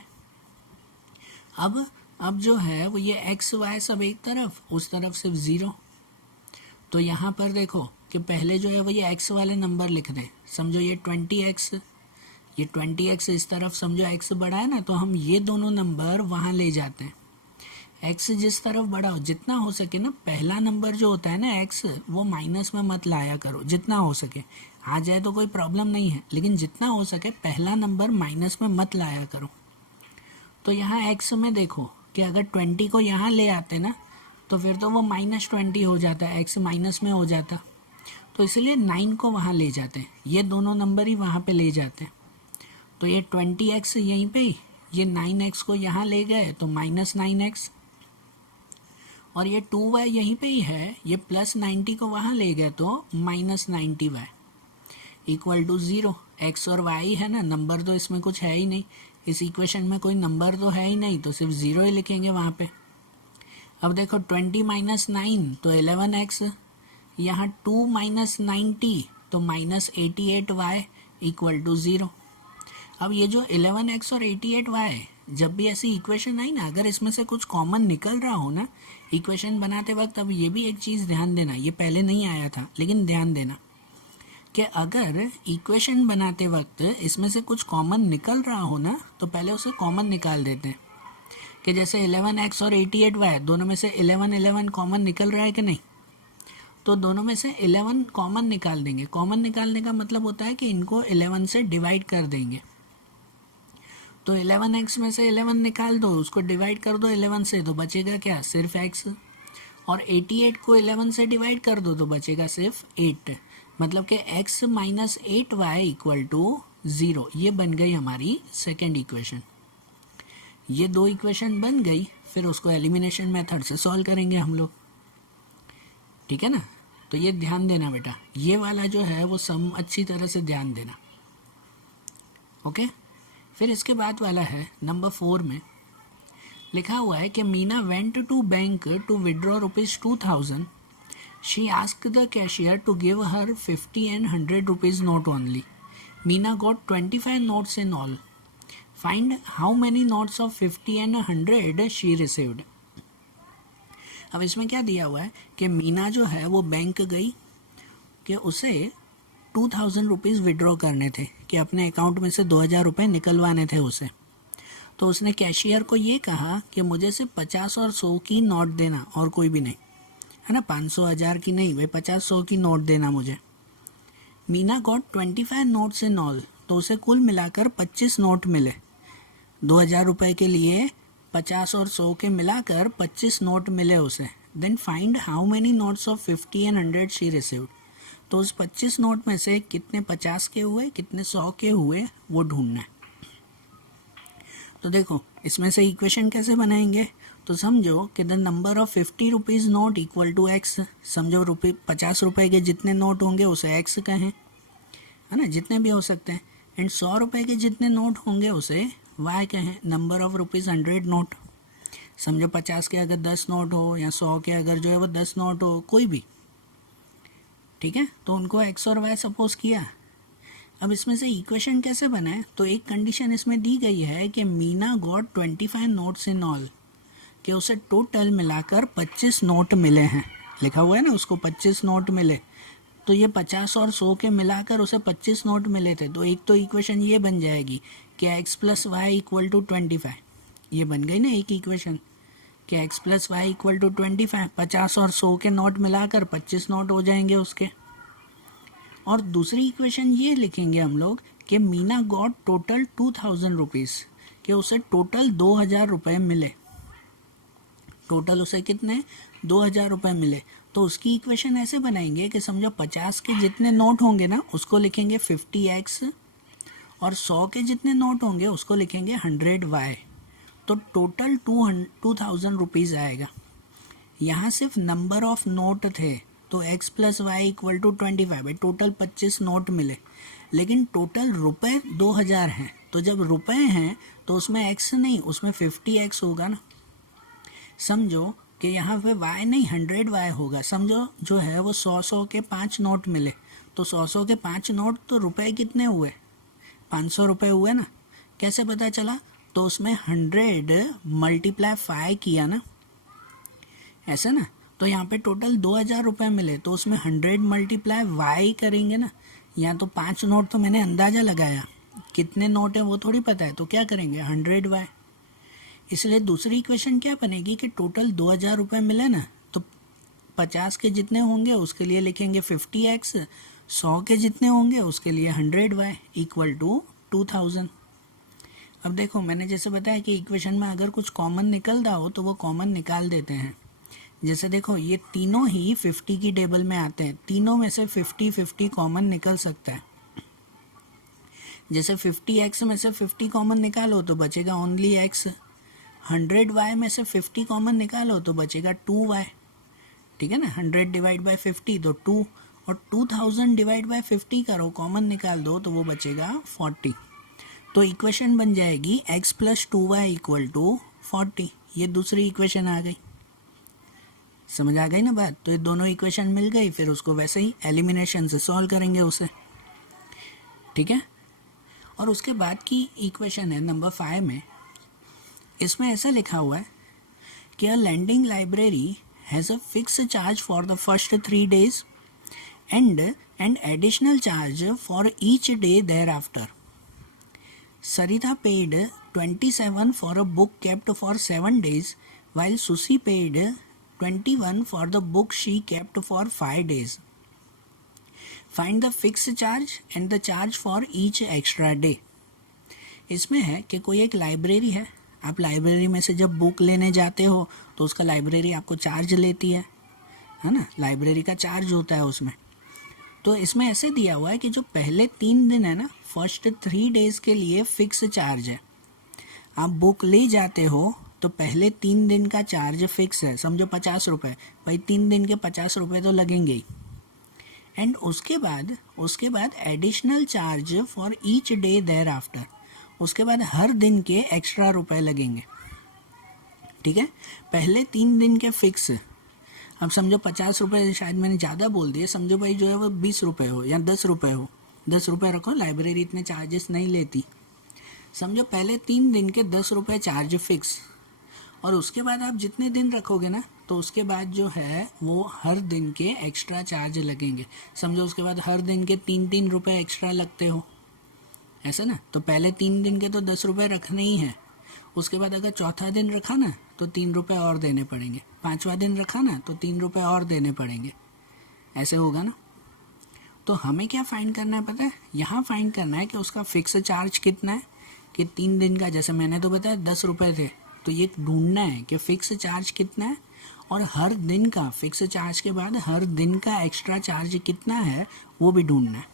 अब जो है वो ये x y सब एक तरफ, उस तरफ सिर्फ 0। तो यहाँ पर देखो कि पहले जो है वो ये x वाले नंबर लिख दें, समझो ये 20x, ये 20x इस तरफ समझो x बड़ा है ना, तो हम ये दोनों नंबर वहाँ ले जाते हैं। x जिस तरफ बड़ा हो, जितना हो सके ना, पहला नंबर जो होता है ना x, वो माइनस में मत लाया करो, जितना हो सके, आ जाए तो कोई प्रॉब्लम नहीं है, लेकिन जितना हो सके पहला नंबर माइनस में मत लाया करो। तो यहाँ x में देखो कि अगर 20 को यहाँ ले आते ना, तो फिर तो वो -20 हो जाता है, x माइनस में हो जाता, तो इसलिए 9 को वहाँ ले जाते हैं, ये दोनों नंबर ही वहाँ पे ले जाते हैं। तो ये 20x यहीं पे, ये 9x को यहाँ ले गए तो -9x, और ये 2y यहीं पे ही है, ये +90 को वहाँ ले गए तो -90y इक्वल टू 0। x और y है ना, नंबर तो इसमें कुछ है ही नहीं, इस इक्वेशन में कोई नंबर तो है ही नहीं, तो सिर्फ 0 ही लिखेंगे वहाँ पे। अब देखो 20 - 9 तो 11x, यहाँ 2 - 90 तो -88y इक्वल टू 0। अब ये जो 11x और 88y, जब भी ऐसी इक्वेशन आई ना, अगर इसमें से कुछ कॉमन निकल रहा हो ना इक्वेशन बनाते वक्त, अब ये भी एक चीज़ ध्यान देना, ये पहले नहीं आया था लेकिन ध्यान देना कि अगर इक्वेशन बनाते वक्त इसमें से कुछ कॉमन निकल रहा हो ना, तो पहले उसे कॉमन निकाल देते हैं। कि जैसे 11x और 88y, दोनों में से 11 कॉमन निकल रहा है कि नहीं, तो दोनों में से 11 कॉमन निकाल देंगे। कॉमन निकालने का मतलब होता है कि इनको 11 से डिवाइड कर देंगे। तो 11x में से 11 निकाल दो, उसको डिवाइड कर दो 11 से, तो बचेगा क्या, सिर्फ x। और 88 को 11 से डिवाइड कर दो तो बचेगा सिर्फ 8, मतलब कि x - 8y इक्वल टू 0। ये बन गई हमारी सेकेंड इक्वेशन। ये 2 इक्वेशन बन गई, फिर उसको एलिमिनेशन मेथड से सॉल्व करेंगे हम लोग, ठीक है ना। तो ये ध्यान देना बेटा, ये वाला जो है वो सम अच्छी तरह से ध्यान देना, ओके। फिर इसके बाद वाला है नंबर 4 में, लिखा हुआ है कि Meena went to bank to withdraw ₹2000. She asked the cashier to give her 50 and 100 rupees note only. Meena got 25 notes in all. Find how many notes of 50 and 100 she received. अब इसमें क्या दिया हुआ है कि मीना जो है वो बैंक गई कि उसे 2000 रुपीज़ विड्रॉ करने थे, कि अपने अकाउंट में से 2000 रुपये निकलवाने थे उसे. तो उसने कैशियर को ये कहा कि मुझे सिर्फ 50 और 100 की नोट देना और कोई भी नहीं, है ना, 500 1000 की नहीं भाई, 50 100 की नोट देना मुझे. Meena got 25 notes in all. तो उसे कुल मिलाकर 25 नोट मिले. 2000 रुपये के लिए 50 और 100 के मिलाकर 25 नोट मिले उसे. Then find how many notes of 50 and 100 she received. तो उस 25 नोट में से कितने 50 के हुए, कितने 100 के हुए, वो ढूंढना है. तो देखो इसमें से इक्वेशन कैसे बनाएंगे. तो समझो कि the number of 50 rupees note equal to x. समझो 50 रुपये के जितने नोट होंगे उसे एक्स कहें, है ना, जितने भी हो सकते हैं. एंड 100 रुपये के जितने नोट होंगे उसे वाई कहें, नंबर ऑफ ₹100 नोट. समझो 50 के अगर 10 नोट हो या 100 के अगर जो है वो 10 नोट हो, कोई भी, ठीक है. तो उनको एक्स और वाई सपोज किया. अब इसमें से इक्वेशन कैसे बनाए. तो एक कंडीशन इसमें दी गई है कि Meena got 25 notes in all, कि उसे टोटल मिलाकर 25 नोट मिले हैं. लिखा हुआ है ना, उसको 25 नोट मिले. तो ये 50 और 100 के मिलाकर उसे 25 नोट मिले थे. तो एक तो इक्वेशन ये बन जाएगी कि x + y = 25. ये बन गई ना एक इक्वेशन कि x + y = 25. 50 और 100 के नोट मिलाकर 25 नोट हो जाएंगे उसके. और दूसरी इक्वेशन ये लिखेंगे हम लोग कि मीना गॉट टोटल 2000 रुपीज़, कि उसे टोटल 2000 रुपये मिले. टोटल उसे कितने 2000 रुपये मिले. तो उसकी इक्वेशन ऐसे बनाएंगे कि समझो 50 के जितने नोट होंगे ना उसको लिखेंगे 50x, और 100 के जितने नोट होंगे उसको लिखेंगे 100y. तो टोटल 2000 रुपीज़ आएगा. यहाँ सिर्फ नंबर ऑफ नोट थे, तो x + y = 25. भाई टोटल 25 नोट मिले, लेकिन टोटल रुपए 2000 हैं. तो जब रुपए हैं तो उसमें x नहीं, उसमें 50x होगा ना. समझो कि यहाँ पे y नहीं 100y होगा. समझो जो है वो 100 के 5 नोट मिले. तो 100 के 5 नोट, तो रुपए कितने हुए, 500 रुपये हुए ना. कैसे पता चला. तो उसमें 100 × 5 किया ना, ऐसा ना. तो यहाँ पे टोटल 2000 रुपये मिले, तो उसमें 100 × y करेंगे ना. यहाँ तो 5 नोट तो मैंने अंदाज़ा लगाया, कितने नोट है वो थोड़ी पता है, तो क्या करेंगे 100y. इसलिए दूसरी इक्वेशन क्या बनेगी कि टोटल 2000 रुपये मिले ना, तो 50 के जितने होंगे उसके लिए लिखेंगे 50x, 100 के जितने होंगे उसके लिए 100y = 2000. अब देखो मैंने जैसे बताया कि इक्वेशन में अगर कुछ कॉमन निकल रहा हो तो वो कॉमन निकाल देते हैं. जैसे देखो ये तीनों ही 50 की टेबल में आते हैं. तीनों में से 50-50 कॉमन निकल सकता है. जैसे 50x में से 50 कॉमन निकालो तो बचेगा ओनली x. 100y में से 50 कॉमन निकालो तो बचेगा 2y. ठीक है ना. 100 / 50 तो 2, और 2000 / 50 करो, कॉमन निकाल दो तो वो बचेगा 40. तो इक्वेशन बन जाएगी x + 2y = 40. ये दूसरी इक्वेशन आ गई. समझ आ गई ना बात. तो ये दोनों इक्वेशन मिल गई, फिर उसको वैसे ही एलिमिनेशन से सॉल्व करेंगे उसे. ठीक है. और उसके बाद की इक्वेशन है नंबर 5 में. इसमें ऐसा लिखा हुआ है कि a lending library has a fix charge for the first 3 days and an additional charge for each day thereafter. Sarita paid 27 for a book kept for 7 days while Susi paid 21 for the book she kept for 5 days. Find the fixed charge and the charge for each extra day. इसमें है कि कोई एक लाइब्रेरी है. आप लाइब्रेरी में से जब बुक लेने जाते हो तो उसका लाइब्रेरी आपको चार्ज लेती है ना. लाइब्रेरी का चार्ज होता है उसमें. तो इसमें ऐसे दिया हुआ है कि जो पहले 3 दिन है ना, फर्स्ट 3 days के लिए फिक्स चार्ज है. आप बुक ले जाते हो तो पहले 3 दिन का चार्ज फिक्स है. समझो 50 रुपये. भाई 3 दिन के 50 रुपये तो लगेंगे ही. एंड उसके बाद additional charge for each day thereafter. उसके बाद हर दिन के एक्स्ट्रा रुपए लगेंगे. ठीक है, पहले 3 दिन के फिक्स। अब समझो 50 रुपये, शायद मैंने ज़्यादा बोल दिए, समझो भाई जो है वो 20 रुपये हो या 10 रुपये हो, 10 रुपये रखो, लाइब्रेरी इतने चार्जेस नहीं लेती। समझो पहले 3 दिन के 10 रुपये चार्ज फिक्स, और उसके बाद आप जितने दिन रखोगे ना तो उसके बाद जो है वो हर दिन के एक्स्ट्रा चार्ज लगेंगे। समझो उसके बाद हर दिन के 3-3 रुपये एक्स्ट्रा लगते हो, ऐसा ना। तो पहले 3 दिन के तो 10 रुपये रखने ही हैं, उसके बाद अगर चौथा दिन रखा ना तो 3 रुपये और देने पड़ेंगे, 5वां दिन रखा ना तो 3 रुपये और देने पड़ेंगे, ऐसे होगा ना। तो हमें क्या फाइंड करना है पता है, यहाँ फाइंड करना है कि उसका फिक्स चार्ज कितना है, कि 3 दिन का, जैसे मैंने तो बताया 10 रुपये थे, तो ये ढूंढना है कि फिक्स चार्ज कितना है, और हर दिन का फिक्स चार्ज के बाद हर दिन का एक्स्ट्रा चार्ज कितना है वो भी ढूंढना है,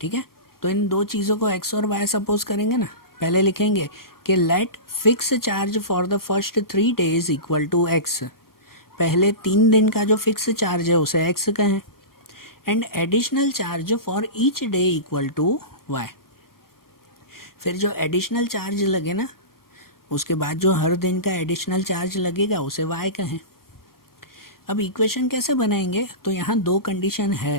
ठीक है। तो इन दो चीज़ों को एक्स और वाई सपोज करेंगे ना, पहले लिखेंगे कि let fix charge for the first 3 days equal to x, पहले 3 दिन का जो फिक्स चार्ज है उसे एक्स कहें, and additional charge for each day equal to y. फिर जो एडिशनल चार्ज लगे ना उसके बाद जो हर दिन का एडिशनल चार्ज लगेगा उसे वाई कहें। अब इक्वेशन कैसे बनाएंगे, तो यहाँ 2 कंडीशन है।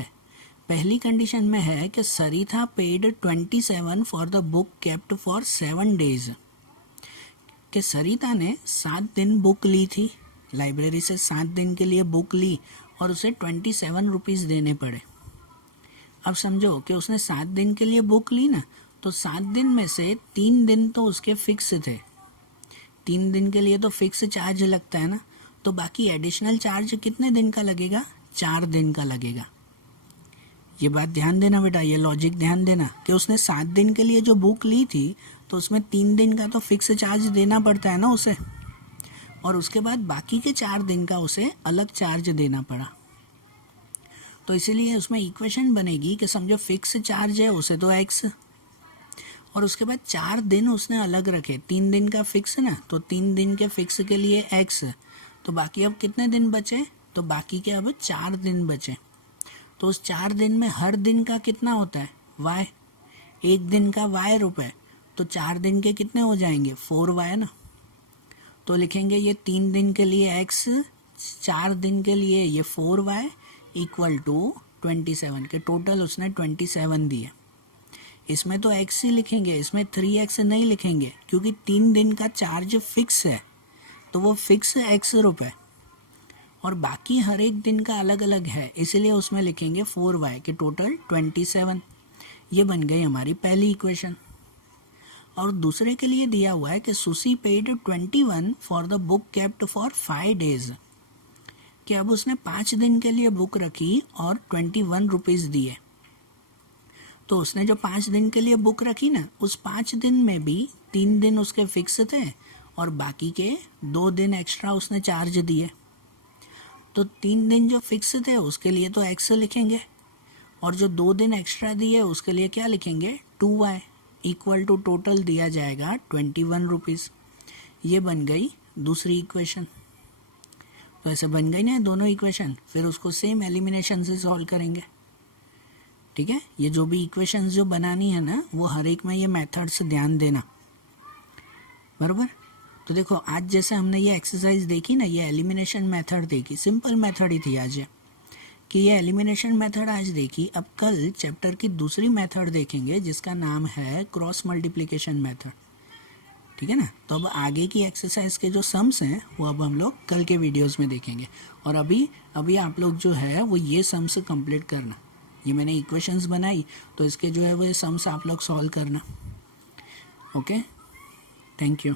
पहली कंडीशन में है कि Sarita paid 27 for the book kept for 7 days, कि सरिता ने 7 दिन बुक ली थी, लाइब्रेरी से 7 दिन के लिए बुक ली और उसे 27 रुपीज़ देने पड़े। अब समझो कि उसने 7 दिन के लिए बुक ली ना, तो 7 दिन में से 3 दिन तो उसके फिक्स थे, 3 दिन के लिए तो फिक्स चार्ज लगता है ना, तो बाकी एडिशनल चार्ज कितने दिन का लगेगा, 4 दिन का लगेगा। ये बात ध्यान देना बेटा, ये लॉजिक ध्यान देना कि उसने 7 दिन के लिए जो बुक ली थी तो उसमें 3 दिन का तो फिक्स चार्ज देना पड़ता है ना उसे, और उसके बाद बाकी के 4 दिन का उसे अलग चार्ज देना पड़ा। तो इसीलिए उसमें इक्वेशन बनेगी कि समझो फिक्स चार्ज है उसे तो एक्स, और उसके बाद 4 दिन उसने अलग रखे, 3 दिन का फिक्स ना, तो 3 दिन के फिक्स के लिए एक्स, तो बाकी अब कितने दिन बचे, तो बाकी के अब 4 दिन बचे। तो उस 4 दिन में हर दिन का कितना होता है, वाई, 1 दिन का वाई रुपए, तो 4 दिन के कितने हो जाएंगे, 4 वाई ना। तो लिखेंगे ये 3 दिन के लिए एक्स, 4 दिन के लिए ये 4 वाई इक्वल टू 27, के टोटल उसने 27 दिए। इसमें तो एक्स ही लिखेंगे, इसमें 3x नहीं लिखेंगे, क्योंकि 3 दिन का चार्ज फिक्स है तो वो फिक्स एक्स रुपए, और बाकी हर एक दिन का अलग अलग है, इसलिए उसमें लिखेंगे 4y के टोटल 27। ये बन गई हमारी पहली इक्वेशन। और दूसरे के लिए दिया हुआ है कि सुसी paid 21 for the book kept for 5 days, कि अब उसने 5 दिन के लिए बुक रखी और 21 रुपीज़ दिए। तो उसने जो 5 दिन के लिए बुक रखी ना, उस 5 दिन में भी 3 दिन उसके फिक्स थे और बाकी के 2 दिन एक्स्ट्रा उसने चार्ज दिए। तो 3 दिन जो फिक्स थे उसके लिए तो एक्स लिखेंगे, और जो 2 दिन एक्स्ट्रा दिए उसके लिए क्या लिखेंगे, 2y इक्वल टू टोटल दिया जाएगा 21 रुपीज़। ये बन गई दूसरी इक्वेशन। तो ऐसे बन गई ना दोनों इक्वेशन, फिर उसको सेम एलिमिनेशन से सॉल्व करेंगे, ठीक है। ये जो भी इक्वेशंस जो बनानी है ना, वो हर एक में ये मेथड्स ध्यान देना, बराबर। तो देखो आज जैसे हमने ये एक्सरसाइज देखी ना, ये एलिमिनेशन मेथड देखी, सिंपल मेथड ही थी आज कि ये एलिमिनेशन मेथड आज देखी। अब कल चैप्टर की दूसरी मेथड देखेंगे जिसका नाम है क्रॉस मल्टीप्लिकेशन मेथड, ठीक है ना। तो अब आगे की एक्सरसाइज के जो सम्स हैं वो अब हम लोग कल के वीडियोस में देखेंगे, और अभी आप लोग जो है वो ये सम्स कंप्लीट करना। ये मैंने इक्वेशंस बनाई तो इसके जो है वो ये सम्स आप लोग सॉल्व करना। Okay, thank you.